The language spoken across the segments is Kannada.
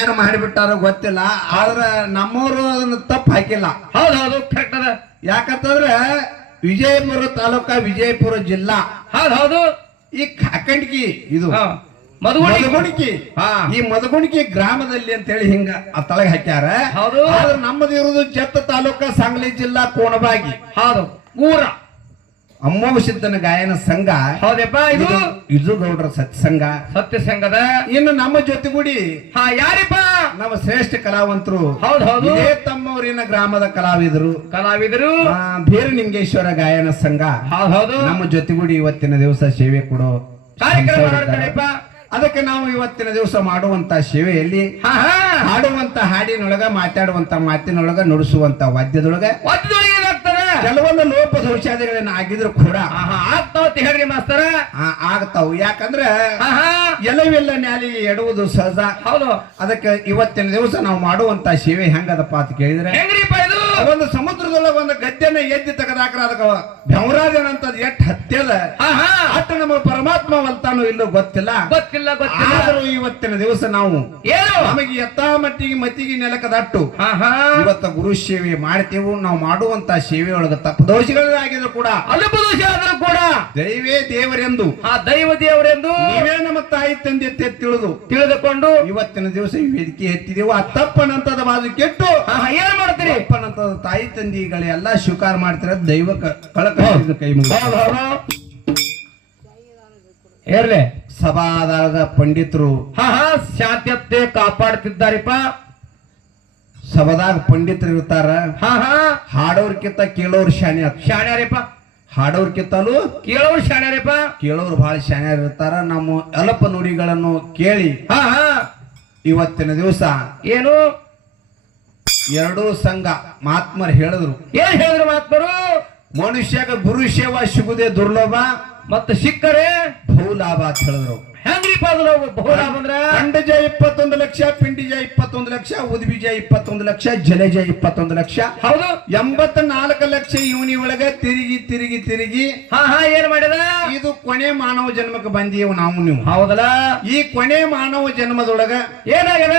ಏನು ಮಾಡಿಬಿಟ್ಟಾರೋ ಗೊತ್ತಿಲ್ಲ ಆದ್ರ ನಮ್ಮವರು ಅದನ್ನ ತಪ್ಪು ಹಾಕಿಲ್ಲ. ಹೌದು ಕರೆಕ್ಟ್ ಅದ. ಯಾಕಂತಂದ್ರೆ ವಿಜಯಪುರ ತಾಲೂಕಾ ವಿಜಯಪುರ ಜಿಲ್ಲಾ. ಹೌದು ಈ ಕಾಕಂಡ್ಕಿ ಇದು ಮಧುಗುಣಿಕಿ ಈ ಮಧುಗುಣಿಕಿ ಗ್ರಾಮದಲ್ಲಿ ಅಂತ ಹೇಳಿ ಹಿಂಗ ತಳಗ ಹಾಕ್ಯಾರ. ಹೌದು ಆದ್ರೆ ನಮ್ಮದು ಇರುವುದು ಜತ್ತ ತಾಲೂಕಾ ಸಾಂಗ್ಲಿ ಜಿಲ್ಲಾ ಕೋಣಬಾಗಿ. ಹೌದು ಊರ ಅಮ್ಮೋಗ ಸಿದ್ದನ ಗಾಯನ ಸಂಘ. ಹೌದಪ್ಪ ಇದು ಇದು ಗೌಡ್ರ ಸತ್ಸಂಗ ಸತ್ಯ ಸಂಘದ. ಇನ್ನು ನಮ್ಮ ಜೊತೆಗೂಡಿ ಯಾರಿಪ್ಪ ನಮ್ಮ ಶ್ರೇಷ್ಠ ಕಲಾವಂತರು. ಹೌದು ಇದೇ ತಮ್ಮೂರಿನ ಗ್ರಾಮದ ಕಲಾವಿದರು ಬೀರಲಿಂಗೇಶ್ವರ ಗಾಯನ ಸಂಘ. ಹೌದು ನಮ್ಮ ಜೊತೆಗೂಡಿ ಇವತ್ತಿನ ದಿವಸ ಸೇವೆ ಕೊಡೋ ಕಾರ್ಯಕ್ರಮ ಮಾಡ್ತಾರಪ್ಪ. ಅದಕ್ಕೆ ನಾವು ಇವತ್ತಿನ ದಿವಸ ಮಾಡುವಂತ ಸೇವೆಯಲ್ಲಿ ಹಾಡುವಂತ ಹಾಡಿನೊಳಗ ಮಾತಾಡುವಂತ ಮಾತಿನೊಳಗ ನುಡಿಸುವಂತ ವಾದ್ಯದೊಳಗ ಕೆಲವೊಂದು ಲೋಪ ದೋಷಾದಿಗಳನ್ನ ಆಗಿದ್ರು ಕೂಡ ಆಗ್ತಾವ ಹೇಳ್ರಿ ಮಾಸ್ತರ. ಆಗ್ತಾವ್. ಯಾಕಂದ್ರೆ ಎಲ್ಲವೆಲ್ಲ ನ್ಯಾಲಿ ಎಡುವುದು ಸಹಜ. ಹೌದು ಅದಕ್ಕೆ ಇವತ್ತಿನ ದಿವಸ ನಾವು ಮಾಡುವಂತ ಸೇವೆ ಹೆಂಗದಪ್ಪ ಅಂತ ಕೇಳಿದ್ರೆ ಹೆಂಗ್ರಿಪ್ಪ ಇದು ಒಂದು ಸಮುದ್ರದೊಳಗ ಒಂದು ಗದ್ದೆನ ಎದ್ದಿ ತೆಗೆದಾಕ್ರ ಅದಕ್ಕೆ ಬೆವರಾಜನ ಅಂತ ಎಟ್ ಹತ್ಯದ ಅಟ್ಟ ನಮ್ಮ ಪರಮಾತ್ಮ ಅಂತಾನು ಇಲ್ಲೂ ಗೊತ್ತಿಲ್ಲ. ಆದರೂ ಇವತ್ತಿನ ದಿವಸ ನಾವು ನಮಗೆ ಎತ್ತಾ ಮಟ್ಟಿಗೆ ಮತಿಗೆ ನೆಲಕದಟ್ಟು ಇವತ್ತ ಗುರು ಸೇವೆ ಮಾಡ್ತೇವು. ನಾವು ಮಾಡುವಂತ ಸೇವೆ ಒಳಗ ತಪ್ಪು ದೋಷಗಳಾಗಿದ್ರು ಕೂಡ ಅಲ್ಪ ದೋಷ ಆದರೂ ಕೂಡ ದೈವೇ ದೇವರೆಂದು ದೈವ ದೇವರೆಂದು ನೀವೇ ನಮ್ಮ ತಾಯಿ ತಂದೆ ತಿಳಿದುಕೊಂಡು ಇವತ್ತಿನ ದಿವಸ ಈ ವೇದಿಕೆ ಎತ್ತಿದೆವು. ಆ ತಪ್ಪನಂತದ ಬಾಜು ಕೆಟ್ಟು ಏನ್ ಮಾಡ್ತೀರಿ ತಪ್ಪನಂತದ ತಾಯಿ ತಂದೆಗಳೆಲ್ಲ ಸ್ವೀಕಾರ ಮಾಡ್ತಿರ ದೈವ ಕಳಕ ಕೈ ಹೇರ್ಲೆ ಸಭಾದಾರದ ಪಂಡಿತರು ಶಾಂತ್ಯತೆ ಕಾಪಾಡ್ತಿದ್ದಾರಿಪ್ಪ. ಸಭಾದಾಗ ಪಂಡಿತರು ಇರ್ತಾರ. ಹಾಡೋರ್ಕಿಂತ ಕೇಳೋರು ಶಾಣ್ಯಾರಿಪ್ಪ. ಹಾಡೋರ್ಕಿಂತಲೂ ಕೇಳೋರು ಶಾಣ್ಯಾರಿಪ್ಪ. ಕೇಳೋರು ಬಹಳ ಶಾಣ್ಯಾರ ಇರ್ತಾರ. ನಮ್ಮ ಅಲ್ಪ ನುಡಿಗಳನ್ನು ಕೇಳಿ ಇವತ್ತಿನ ದಿವಸ ಏನು ಎರಡೂ ಸಂಘ ಮಹಾತ್ಮರು ಹೇಳಿದ್ರು. ಏನ್ ಹೇಳಿದ್ರು ಮಹಾತ್ಮರು? ಮನುಷ್ಯಗ ಗುರು ಸೇವಾ ಸಿಗುದೇ ದುರ್ಲಭ ಮತ್ತು ಸಿಕ್ಕರೆ ಬಹುಲಾಭ ಅಂತ ಹೇಳಿದ್ರು. ಹೆಂಗ್ರಿಪ್ಪ ಬಹುಲಾಭ ಅಂದ್ರ ಅಂಡಜ 21 ಲಕ್ಷ, ಪಿಂಡಿಜ 21 ಲಕ್ಷ, ಉದ್ಬೀಜ 21 ಲಕ್ಷ, ಜಲಜ 21 ಲಕ್ಷ. ಹೌದು 84 ಲಕ್ಷ ಇವನಿ ಒಳಗ ತಿರುಗಿ ತಿರುಗಿ ತಿರುಗಿ ಏನ್ ಮಾಡಿದ ಇದು ಕೊನೆ ಮಾನವ ಜನ್ಮಕ್ಕೆ ಬಂದೀವು ನಾವು ನೀವು. ಹೌದಲ್ಲ? ಈ ಕೊನೆ ಮಾನವ ಜನ್ಮದೊಳಗ ಏನಾಗ್ಯದ?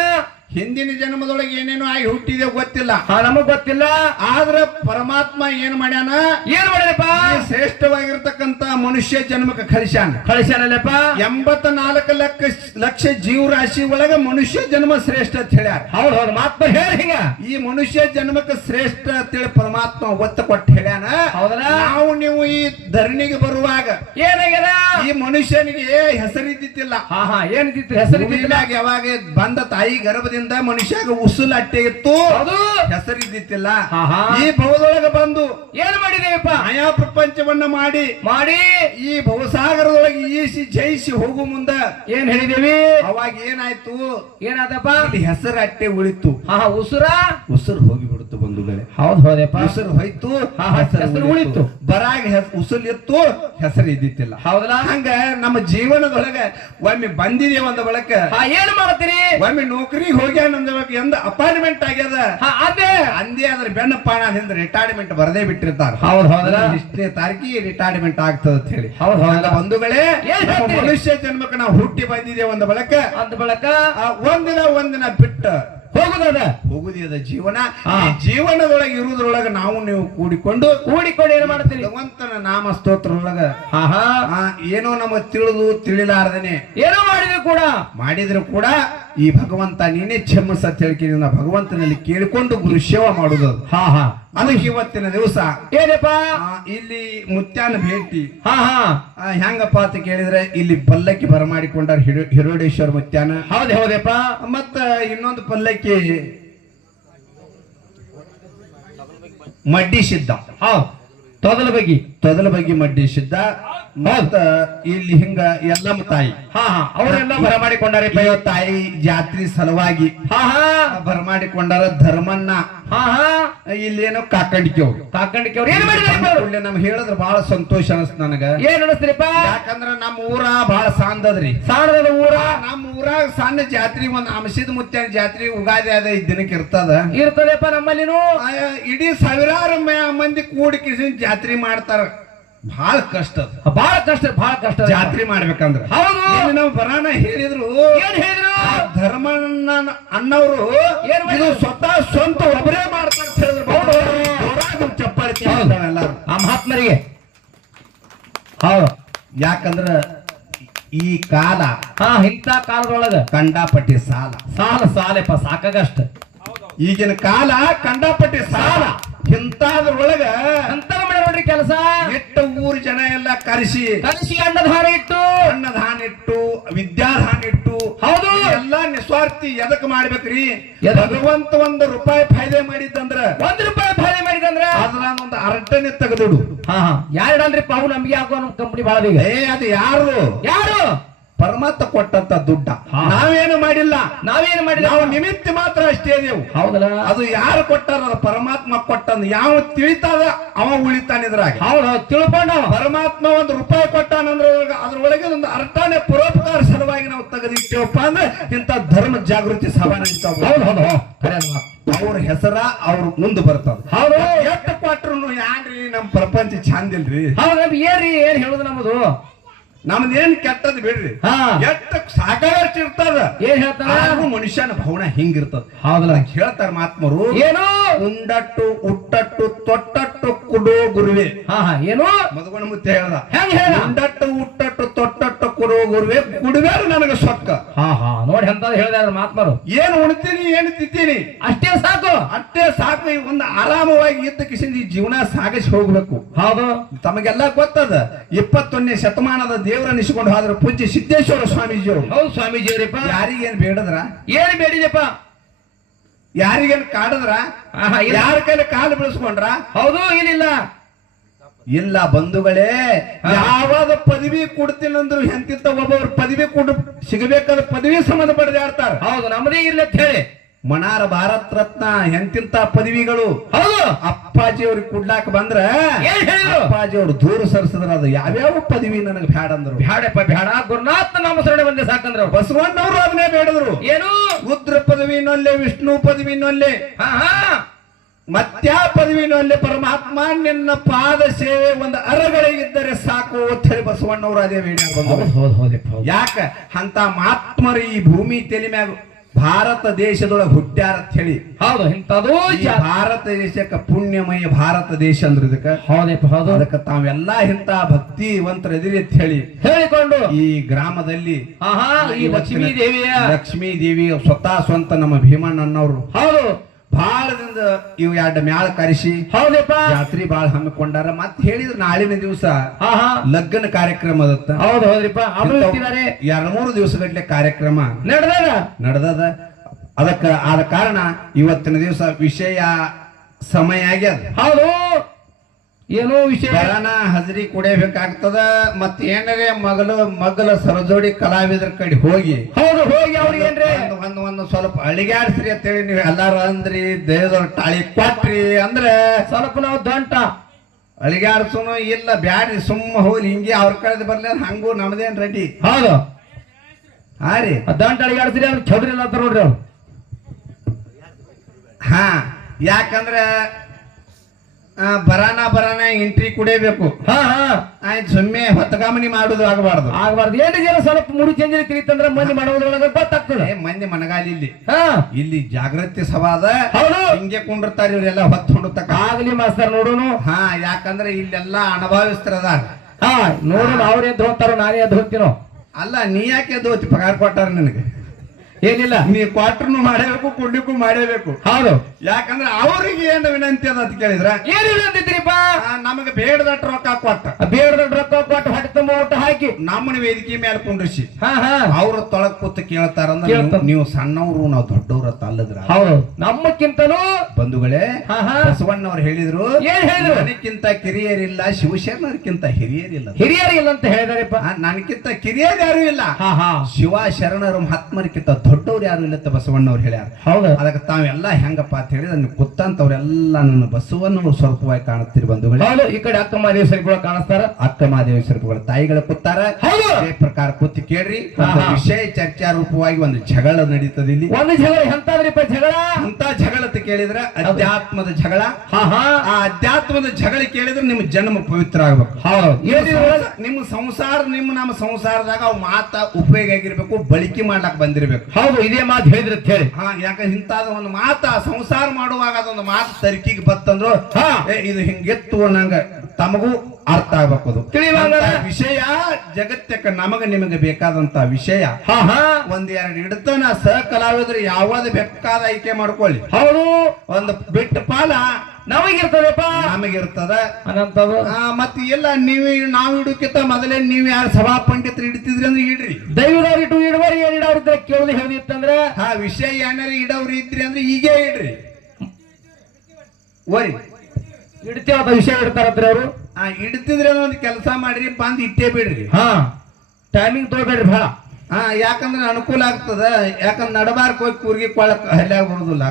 ಹಿಂದಿನ ಜನ್ಮದೊಳಗೆ ಏನೇನೋ ಆಗಿ ಹುಟ್ಟಿದೆ ಗೊತ್ತಿಲ್ಲ, ನಮಗ್ ಗೊತ್ತಿಲ್ಲ. ಆದ್ರ ಪರಮಾತ್ಮ ಏನ್ ಮಾಡ್ಯಾನ? ಏನ್ ಮಾಡ್ಯಪ್ಪ? ಶ್ರೇಷ್ಠವಾಗಿರ್ತಕ್ಕಂತ ಮನುಷ್ಯ ಜನ್ಮಕ್ಕೆ ಕಳಿಸ್ಯಾನಲ್ಲಪ್ಪ. 84 ಲಕ್ಷ ಜೀವರಾಶಿ ಒಳಗ ಮನುಷ್ಯ ಜನ್ಮ ಶ್ರೇಷ್ಠ ಅಂತ ಹೇಳ್ಯಾರ. ಹೌದು ಮಹಾತ್ಮ ಹೇಳಿ ಹಿಂಗ ಈ ಮನುಷ್ಯ ಜನ್ಮಕ್ಕೆ ಶ್ರೇಷ್ಠ ಅಂತೇಳಿ ಪರಮಾತ್ಮ ಒತ್ತ ಕೊಟ್ಟು ಹೇಳ್ಯಾನ. ಹೌದಲ್ಲ? ನಾವು ನೀವು ಈ ಧರಣಿಗೆ ಬರುವಾಗ ಏನಾಗ್ಯದ? ಈ ಮನುಷ್ಯನಿಗೆ ಹೆಸರಿದ್ದಿತ್ತಿಲ್ಲ. ಏನಿತ್ತು ಹೆಸರಿದ್ದಿಲ್ಲ. ಯಾವಾಗ ಬಂದ ತಾಯಿ ಗರ್ಭದಿಂದ ಮನುಷ್ಯಾಗ ಉಸುಲ್ ಅಟ್ಟೆ ಇತ್ತು, ಹೆಸರಿದ್ದಿತ್ತಿಲ್ಲ. ಈ ಭವದೊಳಗೆ ಬಂದು ಏನ್ ಮಾಡಿದೇವಪ್ಪ? ಮಾಯಾ ಪ್ರಪಂಚವನ್ನ ಮಾಡಿ ಈ ಭವಸಾಗರದೊಳಗೆ ಈಸಿ ಜಯಿಸಿ ಹೋಗು ಮುಂದ ಏನ್ ಹೇಳಿದೇವಿ? ಅವಾಗ ಏನಾಯ್ತು? ಏನಾದಪ್ಪ? ಹೆಸರು ಅಟ್ಟೆ ಉಳಿತು. ಉಸುರು ಹೋಗಿ ಬಿಡುತ್ತು ಬಂಧುಗಳೇ. ಹೌದಪ್ಪ. ಉಸುರು ಹೋಯ್ತು, ಹೆಸರು ಉಳಿತು. ಬರಾಗ ಉಸುಲ್ ಇತ್ತು, ಹೆಸರು ಇದ್ದಿತ್ತಿಲ್ಲ. ಹೌದಲ್ಲ? ಹಂಗ ನಮ್ಮ ಜೀವನದೊಳಗ ಒಮ್ಮೆ ಬಂದಿದೆ ಒಂದ ಬಳಕ ಏನ್ ಮಾಡ್ತೀರಿ? ಒಮ್ಮೆ ನೌಕರಿಗೆ ಹೋಗ್ಯಾನ ಎಂದ ಅಪಾಯಿಂಟ್ಮೆಂಟ್ ಆಗ್ಯದ ಅಂದೇ ಅದ್ರ ಬೆನ್ನ ಪಾಣದಿಂದ ರಿಟೈರ್ಮೆಂಟ್ ಬರದೇ ಬಿಟ್ಟಿರ್ತಾರ. ಇಷ್ಟೇ ತಾರೀಕಿಗೆ ರಿಟೈರ್ಮೆಂಟ್ ಆಗ್ತದ ಅಂತ ಹೇಳಿ. ಬಂಧುಗಳೇ, ಮನುಷ್ಯ ಜನ್ಮಕ್ಕೆ ನಾವು ಹುಟ್ಟಿ ಬಂದಿದೆ ಒಂದ ಬಳಕ ಒಂದಿನ ಬಿಟ್ಟ ಹೋಗುದಿದ ಜೀವನ. ಜೀವನದೊಳಗೆ ಇರುವುದ್ರೊಳಗ ನಾವು ನೀವು ಕೂಡಿಕೊಂಡು ಏನ್ ಮಾಡ್ತೀವಿ? ಭಗವಂತನ ನಾಮ ಸ್ತೋತ್ರದೊಳಗ ಏನೋ ನಮಗ್ ತಿಳಿಲಾರ್ದನೆ ಏನೋ ಮಾಡಿದ್ರು ಕೂಡ ಈ ಭಗವಂತ ನೀನೇ ಕ್ಷಮಸ ಹೇಳ್ತೀನಿ ಭಗವಂತನಲ್ಲಿ ಕೇಳಿಕೊಂಡು ಗುರು ಸೇವಾ ಮಾಡುದು. ಅದಕ್ಕೆ ಇವತ್ತಿನ ದಿವಸ ಏನಪ್ಪ ಇಲ್ಲಿ ಮುತ್ಯಾನ ಭೇಟಿ ಹೆಂಗಪ್ಪ ಅಂತ ಕೇಳಿದ್ರೆ ಇಲ್ಲಿ ಪಲ್ಲಕ್ಕಿ ಬರಮಾಡಿಕೊಂಡಾರ ಹಿರೋಡೇಶ್ವರ ಮುತ್ಯಾನ. ಹೌದಪ್ಪ. ಮತ್ತ ಇನ್ನೊಂದು ಪಲ್ಲಕ್ಕಿ ಮಡ್ಡಿ ಸಿದ್ಧ. ತೊದಲ ಬಗ್ಗೆ ಮಡ್ಡಿ ಸಿದ್ಧ. ಮತ್ತ ಇಲ್ಲಿ ಹಿಂಗ ಎಲ್ಲಮ್ಮ ತಾಯಿ ಅವರೆಲ್ಲ ಬರಮಾಡಿಕೊಂಡಾರೆ. ತಾಯಿ ಜಾತ್ರೆ ಸಲುವಾಗಿ ಬರಮಾಡಿಕೊಂಡಾರ. ಧರ್ಮಣ್ಣ ಇಲ್ಲೇನೋ ಕಾಕಂಡಿಕೆವ್ರು ಏನ್ ಮಾಡಿದ್ರೆ ನಮ್ಗೆ ಹೇಳಿದ್ರೆ ಬಹಳ ಸಂತೋಷ ಅನಿಸ್ತ ನನಗ. ಏನ್ ಅನಿಸ್ತ್ರಿಪ್ಪ? ಯಾಕಂದ್ರ ನಮ್ಮ ಊರ ಬಹಳ ಸಾಂದದ್ರಿ. ಸಾಣದ ಊರ. ನಮ್ಮ ಊರಾಗ ಸಣ್ಣ ಜಾತ್ರೆ ಒಂದ್ ಅಂಶದ ಮುತ್ಯಾನ ಜಾತ್ರೆ ಉಗಾದಿ ಆದ ದಿನಕ್ಕೆ ಇರ್ತದಪ್ಪ. ನಮ್ಮಲ್ಲಿನೂ ಇಡೀ ಸಾವಿರಾರು ಮಂದಿ ಕೂಡಿಸಿ ಜಾತ್ರೆ ಮಾಡ್ತಾರ. ಬಹಳ ಕಷ್ಟ ಜಾತ್ರೆ ಮಾಡ್ಬೇಕಂದ್ರ. ಹೌದು. ನಾವು ಬರಾನ ಹೇಳಿದ್ರು. ಏನ್ ಹೇಳಿದ್ರು? ಧರ್ಮಣ್ಣ ಅಣ್ಣವರು ಏನ್ ಮಾಡಿದ್ರು? ಇದು ಸ್ವತಃ ಸ್ವಂತ ಒಬ್ಬರೇ ಮಾಡ್ತಾರೆ ಅಂತ ಹೇಳಿದ್ರು. ಜೋರಾಗಿ ಚಪ್ಪಾಳೆ ತಗೊಳ್ತಾರೆ ಎಲ್ಲರೂ. ಆ ಮಹಾತ್ಮರಿಗೆ ಹೌದು. ಯಾಕಂದ್ರ ಈ ಕಾಲ ಇಂಥ ಕಾಲದೊಳಗ ಕಂಡಾಪಟ್ಟಿ ಸಾಲ ಸಾಲೆಪ್ಪ ಸಾಕಾಗಷ್ಟ. ಈಗಿನ ಕಾಲ ಕಂಡಾಪಟ್ಟಿ ಸಾಲ. ಇಂಥದ್ರೊಳಗ ಅಂತ ಮಾಡಿ ನೋಡ್ರಿ ಕೆಲಸ. ಎಷ್ಟು ಊರು ಜನ ಎಲ್ಲ ಕರೆಸಿ ಅನ್ನದಾನ ಇಟ್ಟು ಅನ್ನದಾನ ಇಟ್ಟು ವಿದ್ಯಾದಾನ ಇಟ್ಟು ಹೌದು ಎಲ್ಲಾ ನಿಸ್ವಾರ್ಥಿ ಎದಕ್ ಮಾಡ್ಬೇಕ್ರಿ? ಎದಕ್? ಭಗವಂತ ಒಂದು ರೂಪಾಯಿ ಫಾಯ್ದೆ ಮಾಡಿದ್ದಂದ್ರ ₹1 ಫಾಯ್ದೆ ಮಾಡಿದಂದ್ರ ಅದ್ರ ಒಂದು ಅರಟನೆ ತೆಗೆದುಡು. ಯಾರಿಡಲ್ರಿಪ್ಪ ಅವು ನಮ್ಗೆ ಯಾಕೋ ನಮ್ ಕಂಪನಿ ಬಾಳ ಈಗ. ಅದು ಯಾರು ಪರಮಾತ್ಮ ಕೊಟ್ಟಂತ ದುಡ್ಡ. ನಾವೇನು ಮಾಡಿಲ್ಲ, ನಾವು ನಿಮಿತ್ತ ಮಾತ್ರ ಅಷ್ಟೇ ದೇವು. ಹೌದಲ್ಲ? ಅದು ಯಾರು ಕೊಟ್ಟಾರ? ಅದು ಪರಮಾತ್ಮ ಕೊಟ್ಟಂದ. ಯಾವ ತಿಳಿತಾದ ಅವ ಉಳಿತಾನಿದ್ರಾಗ. ಹೌದು ತಿಳ್ಕೊಂಡ ಪರಮಾತ್ಮ ಒಂದು ರೂಪಾಯಿ ಕೊಟ್ಟಾನಂದ್ರ ಅದ್ರೊಳಗೆ ಒಂದು ಅರ್ಥಾನೆ ಪರೋಪಕಾರ ಸಲುವಾಗಿ ನಾವು ತೆಗೆದಿಟ್ಟೇವಪ್ಪ ಅಂದ್ರೆ ಇಂತ ಧರ್ಮ ಜಾಗೃತಿ ಸಭಾ ನಡೀತಾವ. ಅವ್ರ ಹೆಸರ ಅವ್ರ ಮುಂದೆ ಬರ್ತದ. ಹೌದು. ಎಷ್ಟು ಕೊಟ್ರು ಯಾನ್ರಿ ನಮ್ ಪ್ರಪಂಚ ಚಂದ ಇಲ್ರಿ. ಹೌದು ಏನ್ರಿ ಏನ್ ಹೇಳುದು ನಮ್ಮದು? ನಮ್ದು ಏನ್ ಕೆಟ್ಟದ್ ಬಿಡ್ರಿ. ಎಷ್ಟು ಸಾಕಾಗಷ್ಟು ಇರ್ತದ. ಏನ್ ಹೇಳ್ತಾರ? ಮನುಷ್ಯನ ಭಾವನ ಹಿಂಗಿರ್ತದ. ಹೌದಲ್ಲ? ಹೇಳ್ತಾರ ಮಹಾತ್ಮರು ಏನು? ಉಂಡಟ್ಟು ಉಟ್ಟಟ್ಟು ತೊಟ್ಟಟ್ಟು ಕುಡೋ ಗುರುವೆ. ಏನು ಮದುಗೊಂಡ ಮುತ್ತೆ ಹೇಳ್ದ. ಹೆಂಗ್ ಹೇಳ? ಉಂಡಟ್ಟು ಉಟ್ಟಟ್ಟು ತೊಟ್ಟಟ್ಟು ಕುಡೋ ಗುರುವೆ, ಕುಡುವೇರು ನನಗೆ ಸೊಕ್ಕ. ನೋಡಿ ಎಂತ ಹೇಳಿದ ಮಹಾತ್ಮರು. ಏನು ಉಣ್ತೀನಿ ಏನು ತಿಂತೀನಿ ಅಷ್ಟೇ ಸಾಕು. ಈ ಒಂದು ಆರಾಮವಾಗಿ ಇದ್ದ ಕಿಸಿಂದ ಈ ಜೀವನ ಸಾಗಿಸಿ ಹೋಗ್ಬೇಕು. ಹೌದು. ತಮಗೆಲ್ಲ ಗೊತ್ತದ 21ನೇ ಶತಮಾನದ ದೇವರ ನಿಸ್ಕೊಂಡು ಹೋದ್ರ ಪೂಜ್ಯ ಸಿದ್ದೇಶ್ವರ ಸ್ವಾಮೀಜಿಯವರು. ಹೌದು ಸ್ವಾಮೀಜಿಯವರಪ್ಪ. ಯಾರಿಗೇನ್ ಬೇಡದ್ರ? ಏನ್ ಬೇಡಿದಪ್ಪ? ಯಾರಿಗೇನ್ ಕಾಡದ್ರ? ಯಾರ ಕೈಲಿ ಕಾಲು ಬೆಳೆಸ್ಕೊಂಡ್ರ? ಹೌದು ಏನಿಲ್ಲ ಇಲ್ಲ ಬಂಧುಗಳೇ. ಯಾವಾಗ ಪದವಿ ಕೊಡ್ತೀನಂದ್ರು ಎಂತಿಂತ ಒಬ್ಬೊಬ್ರು ಪದವಿ ಕೊಡು ಸಿಗಬೇಕಾದ ಪದವಿ ಸಂಬಂಧ ಪಡೆದಾಡ್ತಾರ. ಹೌದು ನಮ್ಮದೇ ಇರ್ಲಿ ಅಂತ ಹೇಳಿ ಮನಾರ ಭಾರತ ರತ್ನ ಎಂತಿಂತ ಪದವಿಗಳು. ಹೌದು ಅಪ್ಪಾಜಿ ಅವ್ರಿಗೆ ಕೊಡ್ಲಾಕ ಬಂದ್ರ ಅಪ್ಪಾಜಿ ಅವ್ರು ದೂರ ಸರಿಸಿದ್ರ ಅದು ಯಾವ್ಯಾವ ಪದವಿ ನನಗೆ ಬ್ಯಾಡ ಅಂದ್ರು. ಬ್ಯಾಡಪ್ಪ ಬ್ಯಾಡ, ಗುರುನಾಥ ನಾಮಸ್ಮರಣೆ ಬಂದೆ ಸಾಕಂದ್ರ ಬಸವಣ್ಣವರು ಅದನ್ನೇ ಬೇಡದ್ರು. ಏನು? ರುದ್ರ ಪದವಿನೊಲ್ಲೆ, ವಿಷ್ಣು ಪದವಿನೊಲ್ಲೆ, ಮತ್ಯಾ ಪದವಿನೊಲ್ಲೆ, ಪರಮಾತ್ಮ ನಿನ್ನ ಪಾದ ಸೇವೆ ಒಂದು ಅರಗಳಿಗಿದ್ದರೆ ಸಾಕು ಹೇಳಿ ಬಸವಣ್ಣವರು ಅದೇ ಬೇಡ ಬಂದ್ರು. ಯಾಕ ಅಂತ ಮಹಾತ್ಮರು ಈ ಭೂಮಿ ತೆಲಿ ಮ್ಯಾಗ ಭಾರತ ದೇಶದೊಳಗೆ ಹುಟ್ಟ್ಯಾರ ಅಂತ ಹೇಳಿ. ಹೌದು ಇಂಥದ್ದು ಭಾರತ ದೇಶಕ್ಕೆ ಪುಣ್ಯಮಯ ಭಾರತ ದೇಶ ಅಂದ್ರೆ ಇದಕ್ಕೆ. ಹೌದು ಅದಕ್ಕೆ ತಾವೆಲ್ಲಾ ಇಂತ ಭಕ್ತಿವಂತರ ಎದಿರಿ ಅಂತ ಹೇಳಿ ಹೇಳಿಕೊಂಡು ಈ ಗ್ರಾಮದಲ್ಲಿ ಈ ಲಕ್ಷ್ಮೀ ದೇವಿ ಸ್ವತಃ ಸ್ವಂತ ನಮ್ಮ ಭೀಮಣ್ಣನವರು ಹೌದು ಬಹಳ ದಿನದ ಇವ್ 2 ಮ್ಯಾಳ ಕರೆಸಿ ಹೌದಪ್ಪ ಜಾತ್ರೆ ಬಾಳ ಹಮ್ಮಿಕೊಂಡಾರ. ಮತ್ ಹೇಳಿದ್ರು ನಾಳಿನ ದಿವಸ ಲಗ್ನ ಕಾರ್ಯಕ್ರಮ ಅದತ್ತ. ಹೌದು ಹೌದ್ರಿಪ್ಪ. 2-3 ದಿವಸಗಟ್ಲೆ ಕಾರ್ಯಕ್ರಮ ನಡೆದದ. ಅದಕ್ಕ ಆದ ಕಾರಣ ಇವತ್ತಿನ ದಿವಸ ವಿಷಯ ಸಮಯ ಆಗ್ಯದ. ಹೌದು ಏನೋ ವಿಷಯ ಬರಾನ ಹಜರಿ ಕುಡಿಯಬೇಕಾಗ್ತದ. ಮತ್ ಏನಾರೇ ಮಗಲ ಸರಜೋಡಿ ಕಲಾವಿದರ ಕಡೆ ಹೋಗಿ ಅವ್ರಿಗೆ ಏನ್ರಿ ಒಂದು ಸ್ವಲ್ಪ ಅಳಿಗಾಡ್ಸ್ರಿ ಅಂತೇಳಿ ನೀವು ಎಲ್ಲಾರು ಅಂದ್ರಿ, ದೇವದವ್ರ ತಾಳಿ ಕೊಟ್ರಿ ಅಂದ್ರೆ ಸ್ವಲ್ಪ ನಾವು ದಂಟ ಅಳಿಗಾಡ್ಸೋನು ಇಲ್ಲ ಬ್ಯಾಡ್ರಿ, ಸುಮ್ಮ ಹೋಗಿ ಹಿಂಗೆ ಅವ್ರ ಕಳೆದು ಬರ್ಲಿ ಹಂಗೂ ನಮ್ದೇನ್ ರೆಡಿ. ಹೌದು ರೀ ದಂಟ ಅಳಿಗಾಡ್ಸ್ರಿ ಅವ್ರು ಚೌಡ್ರಿ ಅಂತ ನೋಡ್ರಿ ಅವ್ರು. ಯಾಕಂದ್ರ ಬರಾನ ಎಂಟ್ರಿ ಕುಡಿಯಬೇಕು. ಆಯ್ತು ಸುಮ್ಮನೆ ಹೊತ್ತಗಾಮನಿ ಮಾಡುದು ಆಗಬಾರ್ದು. ಏನ್ ಜನ ಸ್ವಲ್ಪ ಮುಡಿ ಚೇಂಜ್ ತಿಳಿತಂದ್ರ ಮಂದಿ ಮಾಡೋದ್ರೊಳಗ ಗೊತ್ತಾಗ್ತದೆ. ಮಂದಿ ಮನಗಾಲಿ ಇಲ್ಲಿ ಜಾಗೃತಿ ಸಭಾ ಅದ. ಹಿಂಗೆ ಕುಂಡಿರ್ತಾರ ಇವ್ರೆಲ್ಲ ಹೊತ್ಕೊಂಡು ಆಗ್ಲಿ ಮಾಸ್ತರ್ ನೋಡೋನು. ಯಾಕಂದ್ರೆ ಇಲ್ಲೆಲ್ಲಾ ಅನುಭವಿಸ್ತಾರ ನೋಡೋಣ. ಅವ್ರ ಎದ್ದು ಹೋಗ್ತಾರೋ ನಾನೇ ಎದ್ದು ಹೋಗ್ತೀನೋ? ಅಲ್ಲ ನೀ ಯಾಕೆ ಎದ್ದು ಹೋಗ್ತಿ? ಪಗಾರ ಕೊಟ್ಟಾರ ನಿನಗೆ ಏನಿಲ್ಲ, ನೀ ಕ್ವಾರ್ಟರ್ನು ಮಾಡಬೇಕು, ಕುಡ್ಲಿಕ್ಕೂ ಮಾಡಬೇಕು. ಹೌದು. ಯಾಕಂದ್ರೆ ಅವ್ರಿಗೆ ಏನು ವಿನಂತಿ ಅದ ಅಂತ ಕೇಳಿದ್ರ ಏನ್ ವಿನಂತಿದ್ರಿಪ್ಪ? ನಮಗೆ ಬೇಡದಟ್ಟು ರೊಕ್ಕ ಕೊಟ್ಟ, ಬೇಡದಟ್ಟು ರೊಕ್ಕ ಕೊಟ್ಟು ಹೊಟ್ಟೆ ತುಂಬ ಊಟ ಹಾಕಿ ನಮ್ಮನ ವೇದಿಕೆ ಮೇಲೆ ಕುಂಡ್ರಿಸಿ ಅವ್ರ ತೊಳಗ್ ಕೂತ್ ಕೇಳ್ತಾರಂದ್ರೆ ನೀವು ಸಣ್ಣವ್ರು ನಾವು ದೊಡ್ಡವ್ರ ಅಲ್ಲದ್ರ. ಹೌದು ನಮ್ಮಕ್ಕಿಂತಲೂ ಬಂಧುಗಳೇ ಬಸವಣ್ಣವ್ರು ಹೇಳಿದ್ರು, ಏನ್ ಹೇಳಿದ್ರು? ನನಕ್ಕಿಂತ ಕಿರಿಯರಿಲ್ಲ, ಶಿವಶರಣರ್ಕಿಂತ ಹಿರಿಯರಿಲ್ಲ. ಹಿರಿಯರಿಲ್ಲ ಅಂತ ಹೇಳಿದಾರಪ್ಪ. ನನಕ್ಕಿಂತ ಕಿರಿಯರು ಯಾರು ಇಲ್ಲ, ಶಿವ ಶರಣರು ಮಹಾತ್ಮರಿಗಿಂತ ದೊಡ್ಡವ್ರು ಯಾರು ಇಲ್ಲ ಅಂತ ಬಸವಣ್ಣವ್ರು ಹೇಳ್ಯಾರ. ಹೌದು. ಅದಕ್ಕೆ ತಾವೆಲ್ಲ ಹೆಂಗಪ್ಪ ಅಂತ ಹೇಳಿದ್ರೆ ನೀವು ಕೂತಂತವ್ರೆಲ್ಲ ನನ್ನ ಬಸವಣ್ಣವ್ರು ಸ್ವಲ್ಪವಾಗಿ ಕಾಣುತ್ತೀರಿ ಬಂಧುಗಳು. ಹೌದು. ಈ ಕಡೆ ಅಕ್ಕ ಮಹಾದೇವಿ ಸರಿಗಳು ಕಾಣಿಸ್ತಾರ, ಅಕ್ಕ ಮಹಾದೇವಿ ಸರಿಗಳ ತಾಯಿಗಳು ಕೂತಾರ. ಅದೇ ಪ್ರಕಾರ ಕೂತಿ ಕೇಳ್ರಿ, ವಿಷಯ ಚರ್ಚಾ ರೂಪವಾಗಿ ಒಂದು ಜಗಳ ನಡೀತದೆ ಇಲ್ಲಿ. ಒಂದು ಜಗಳ ಎಂತಾದ್ರಿಪ್ಪ? ಜಗಳ ಅಂತ ಜಗಳ ಅಂತ ಕೇಳಿದ್ರೆ ಅಧ್ಯಾತ್ಮದ ಜಗಳ. ಆ ಅಧ್ಯಾತ್ಮದ ಜಗಳ ಕೇಳಿದ್ರೆ ನಿಮ್ಮ ಜನ್ಮ ಪವಿತ್ರ ಆಗ್ಬೇಕು. ಹೌದು. ನಿಮ್ಮ ಸಂಸಾರ ನಮ್ಮ ಸಂಸಾರದಾಗ ಅವು ಮಾತ ಉಪಯೋಗ ಆಗಿರ್ಬೇಕು, ಬಳಕೆ ಮಾಡ್ಲಾಕ್ ಬಂದಿರ್ಬೇಕು. ಹೌದು ಇದೇ ಮಾತು ಹೇಳಿದ್ರೆ ಅಂತ ಹೇಳಿ. ಯಾಕ ಇಂತಾದ ಒಂದು ಮಾತ ಸಂಸಾರ ಮಾಡುವಾಗ ಅದೊಂದು ಮಾತು ತರ್ಕಿಗೆ ಬತ್ತಂದ್ರು ಇದು ಹಿಂಗೆತ್ತು ನಂಗ ತಮಗೂ ಅರ್ಥ ಆಗ್ಬೇಕು. ತಿಳಿಯುವಾಗ ವಿಷಯ ಜಗತ್ತಕ್ಕ ನಮಗ ನಿಮಗೆ ಬೇಕಾದಂತ ವಿಷಯ ಒಂದೆರಡು ಇಡ್ತಾನ ಕಲಾವಿದ್ರು ಯಾವ್ದು ಬೇಕಾದ ಆಯ್ಕೆ ಮಾಡ್ಕೊಳ್ಳಿ. ಹೌದು ಒಂದು ಬಿಟ್ಟ ಪಾಲ ನಮಗಿರ್ತದಪ್ಪ ನಮಗಿರ್ತದ ಅನ್ನಂತದು. ಮತ್ತೆ ಇಲ್ಲ ನಾವು ಇಡೋಕ್ಕಿಂತ ಮೊದಲೇ ನೀವ್ ಯಾರು ಸಭಾ ಪಂಡಿತರು ಇಡ್ತಿದ್ರಿ ಅಂದ್ರೆ ಇಡ್ರಿ. ದೈವದವ್ರು ಇಟ್ಟು ಇಡುವರಿ ಏನ್ ಇಡವ್ರಿದ್ರೆ ಕೇಳೋದು ಹೇಳಿತ್ತಂದ್ರೆ ವಿಷಯ ಏನಾರ ಇಡವ್ರಿ ಇದ್ರಿ ಅಂದ್ರೆ ಈಗೇ ಇಡ್ರಿ. ಓರಿ ಇಡ್ತೇವ ವಿಷಯ ಇಡ್ತಾರತ್ರಿ ಅವರು. ಇಡ್ತಿದ್ರೆ ಒಂದು ಕೆಲಸ ಮಾಡ್ರಿ, ಬಂದ್ ಇಟ್ಟೇ ಬಿಡ್ರಿ. ಟೈಮಿಂಗ್ ತಗೋಬೇಡ್ರಿ ಬಹಳ. ಯಾಕಂದ್ರೆ ಅನುಕೂಲ ಆಗ್ತದ. ಯಾಕಂದ್ರೆ ನಡಬಾರ್ಕ್ ಹೋಗಿ ಕೂರ್ಗಿ ಕೊಳಕ್ ಹಲ್ಯಾಗ ಬರುದಿಲ್ಲ,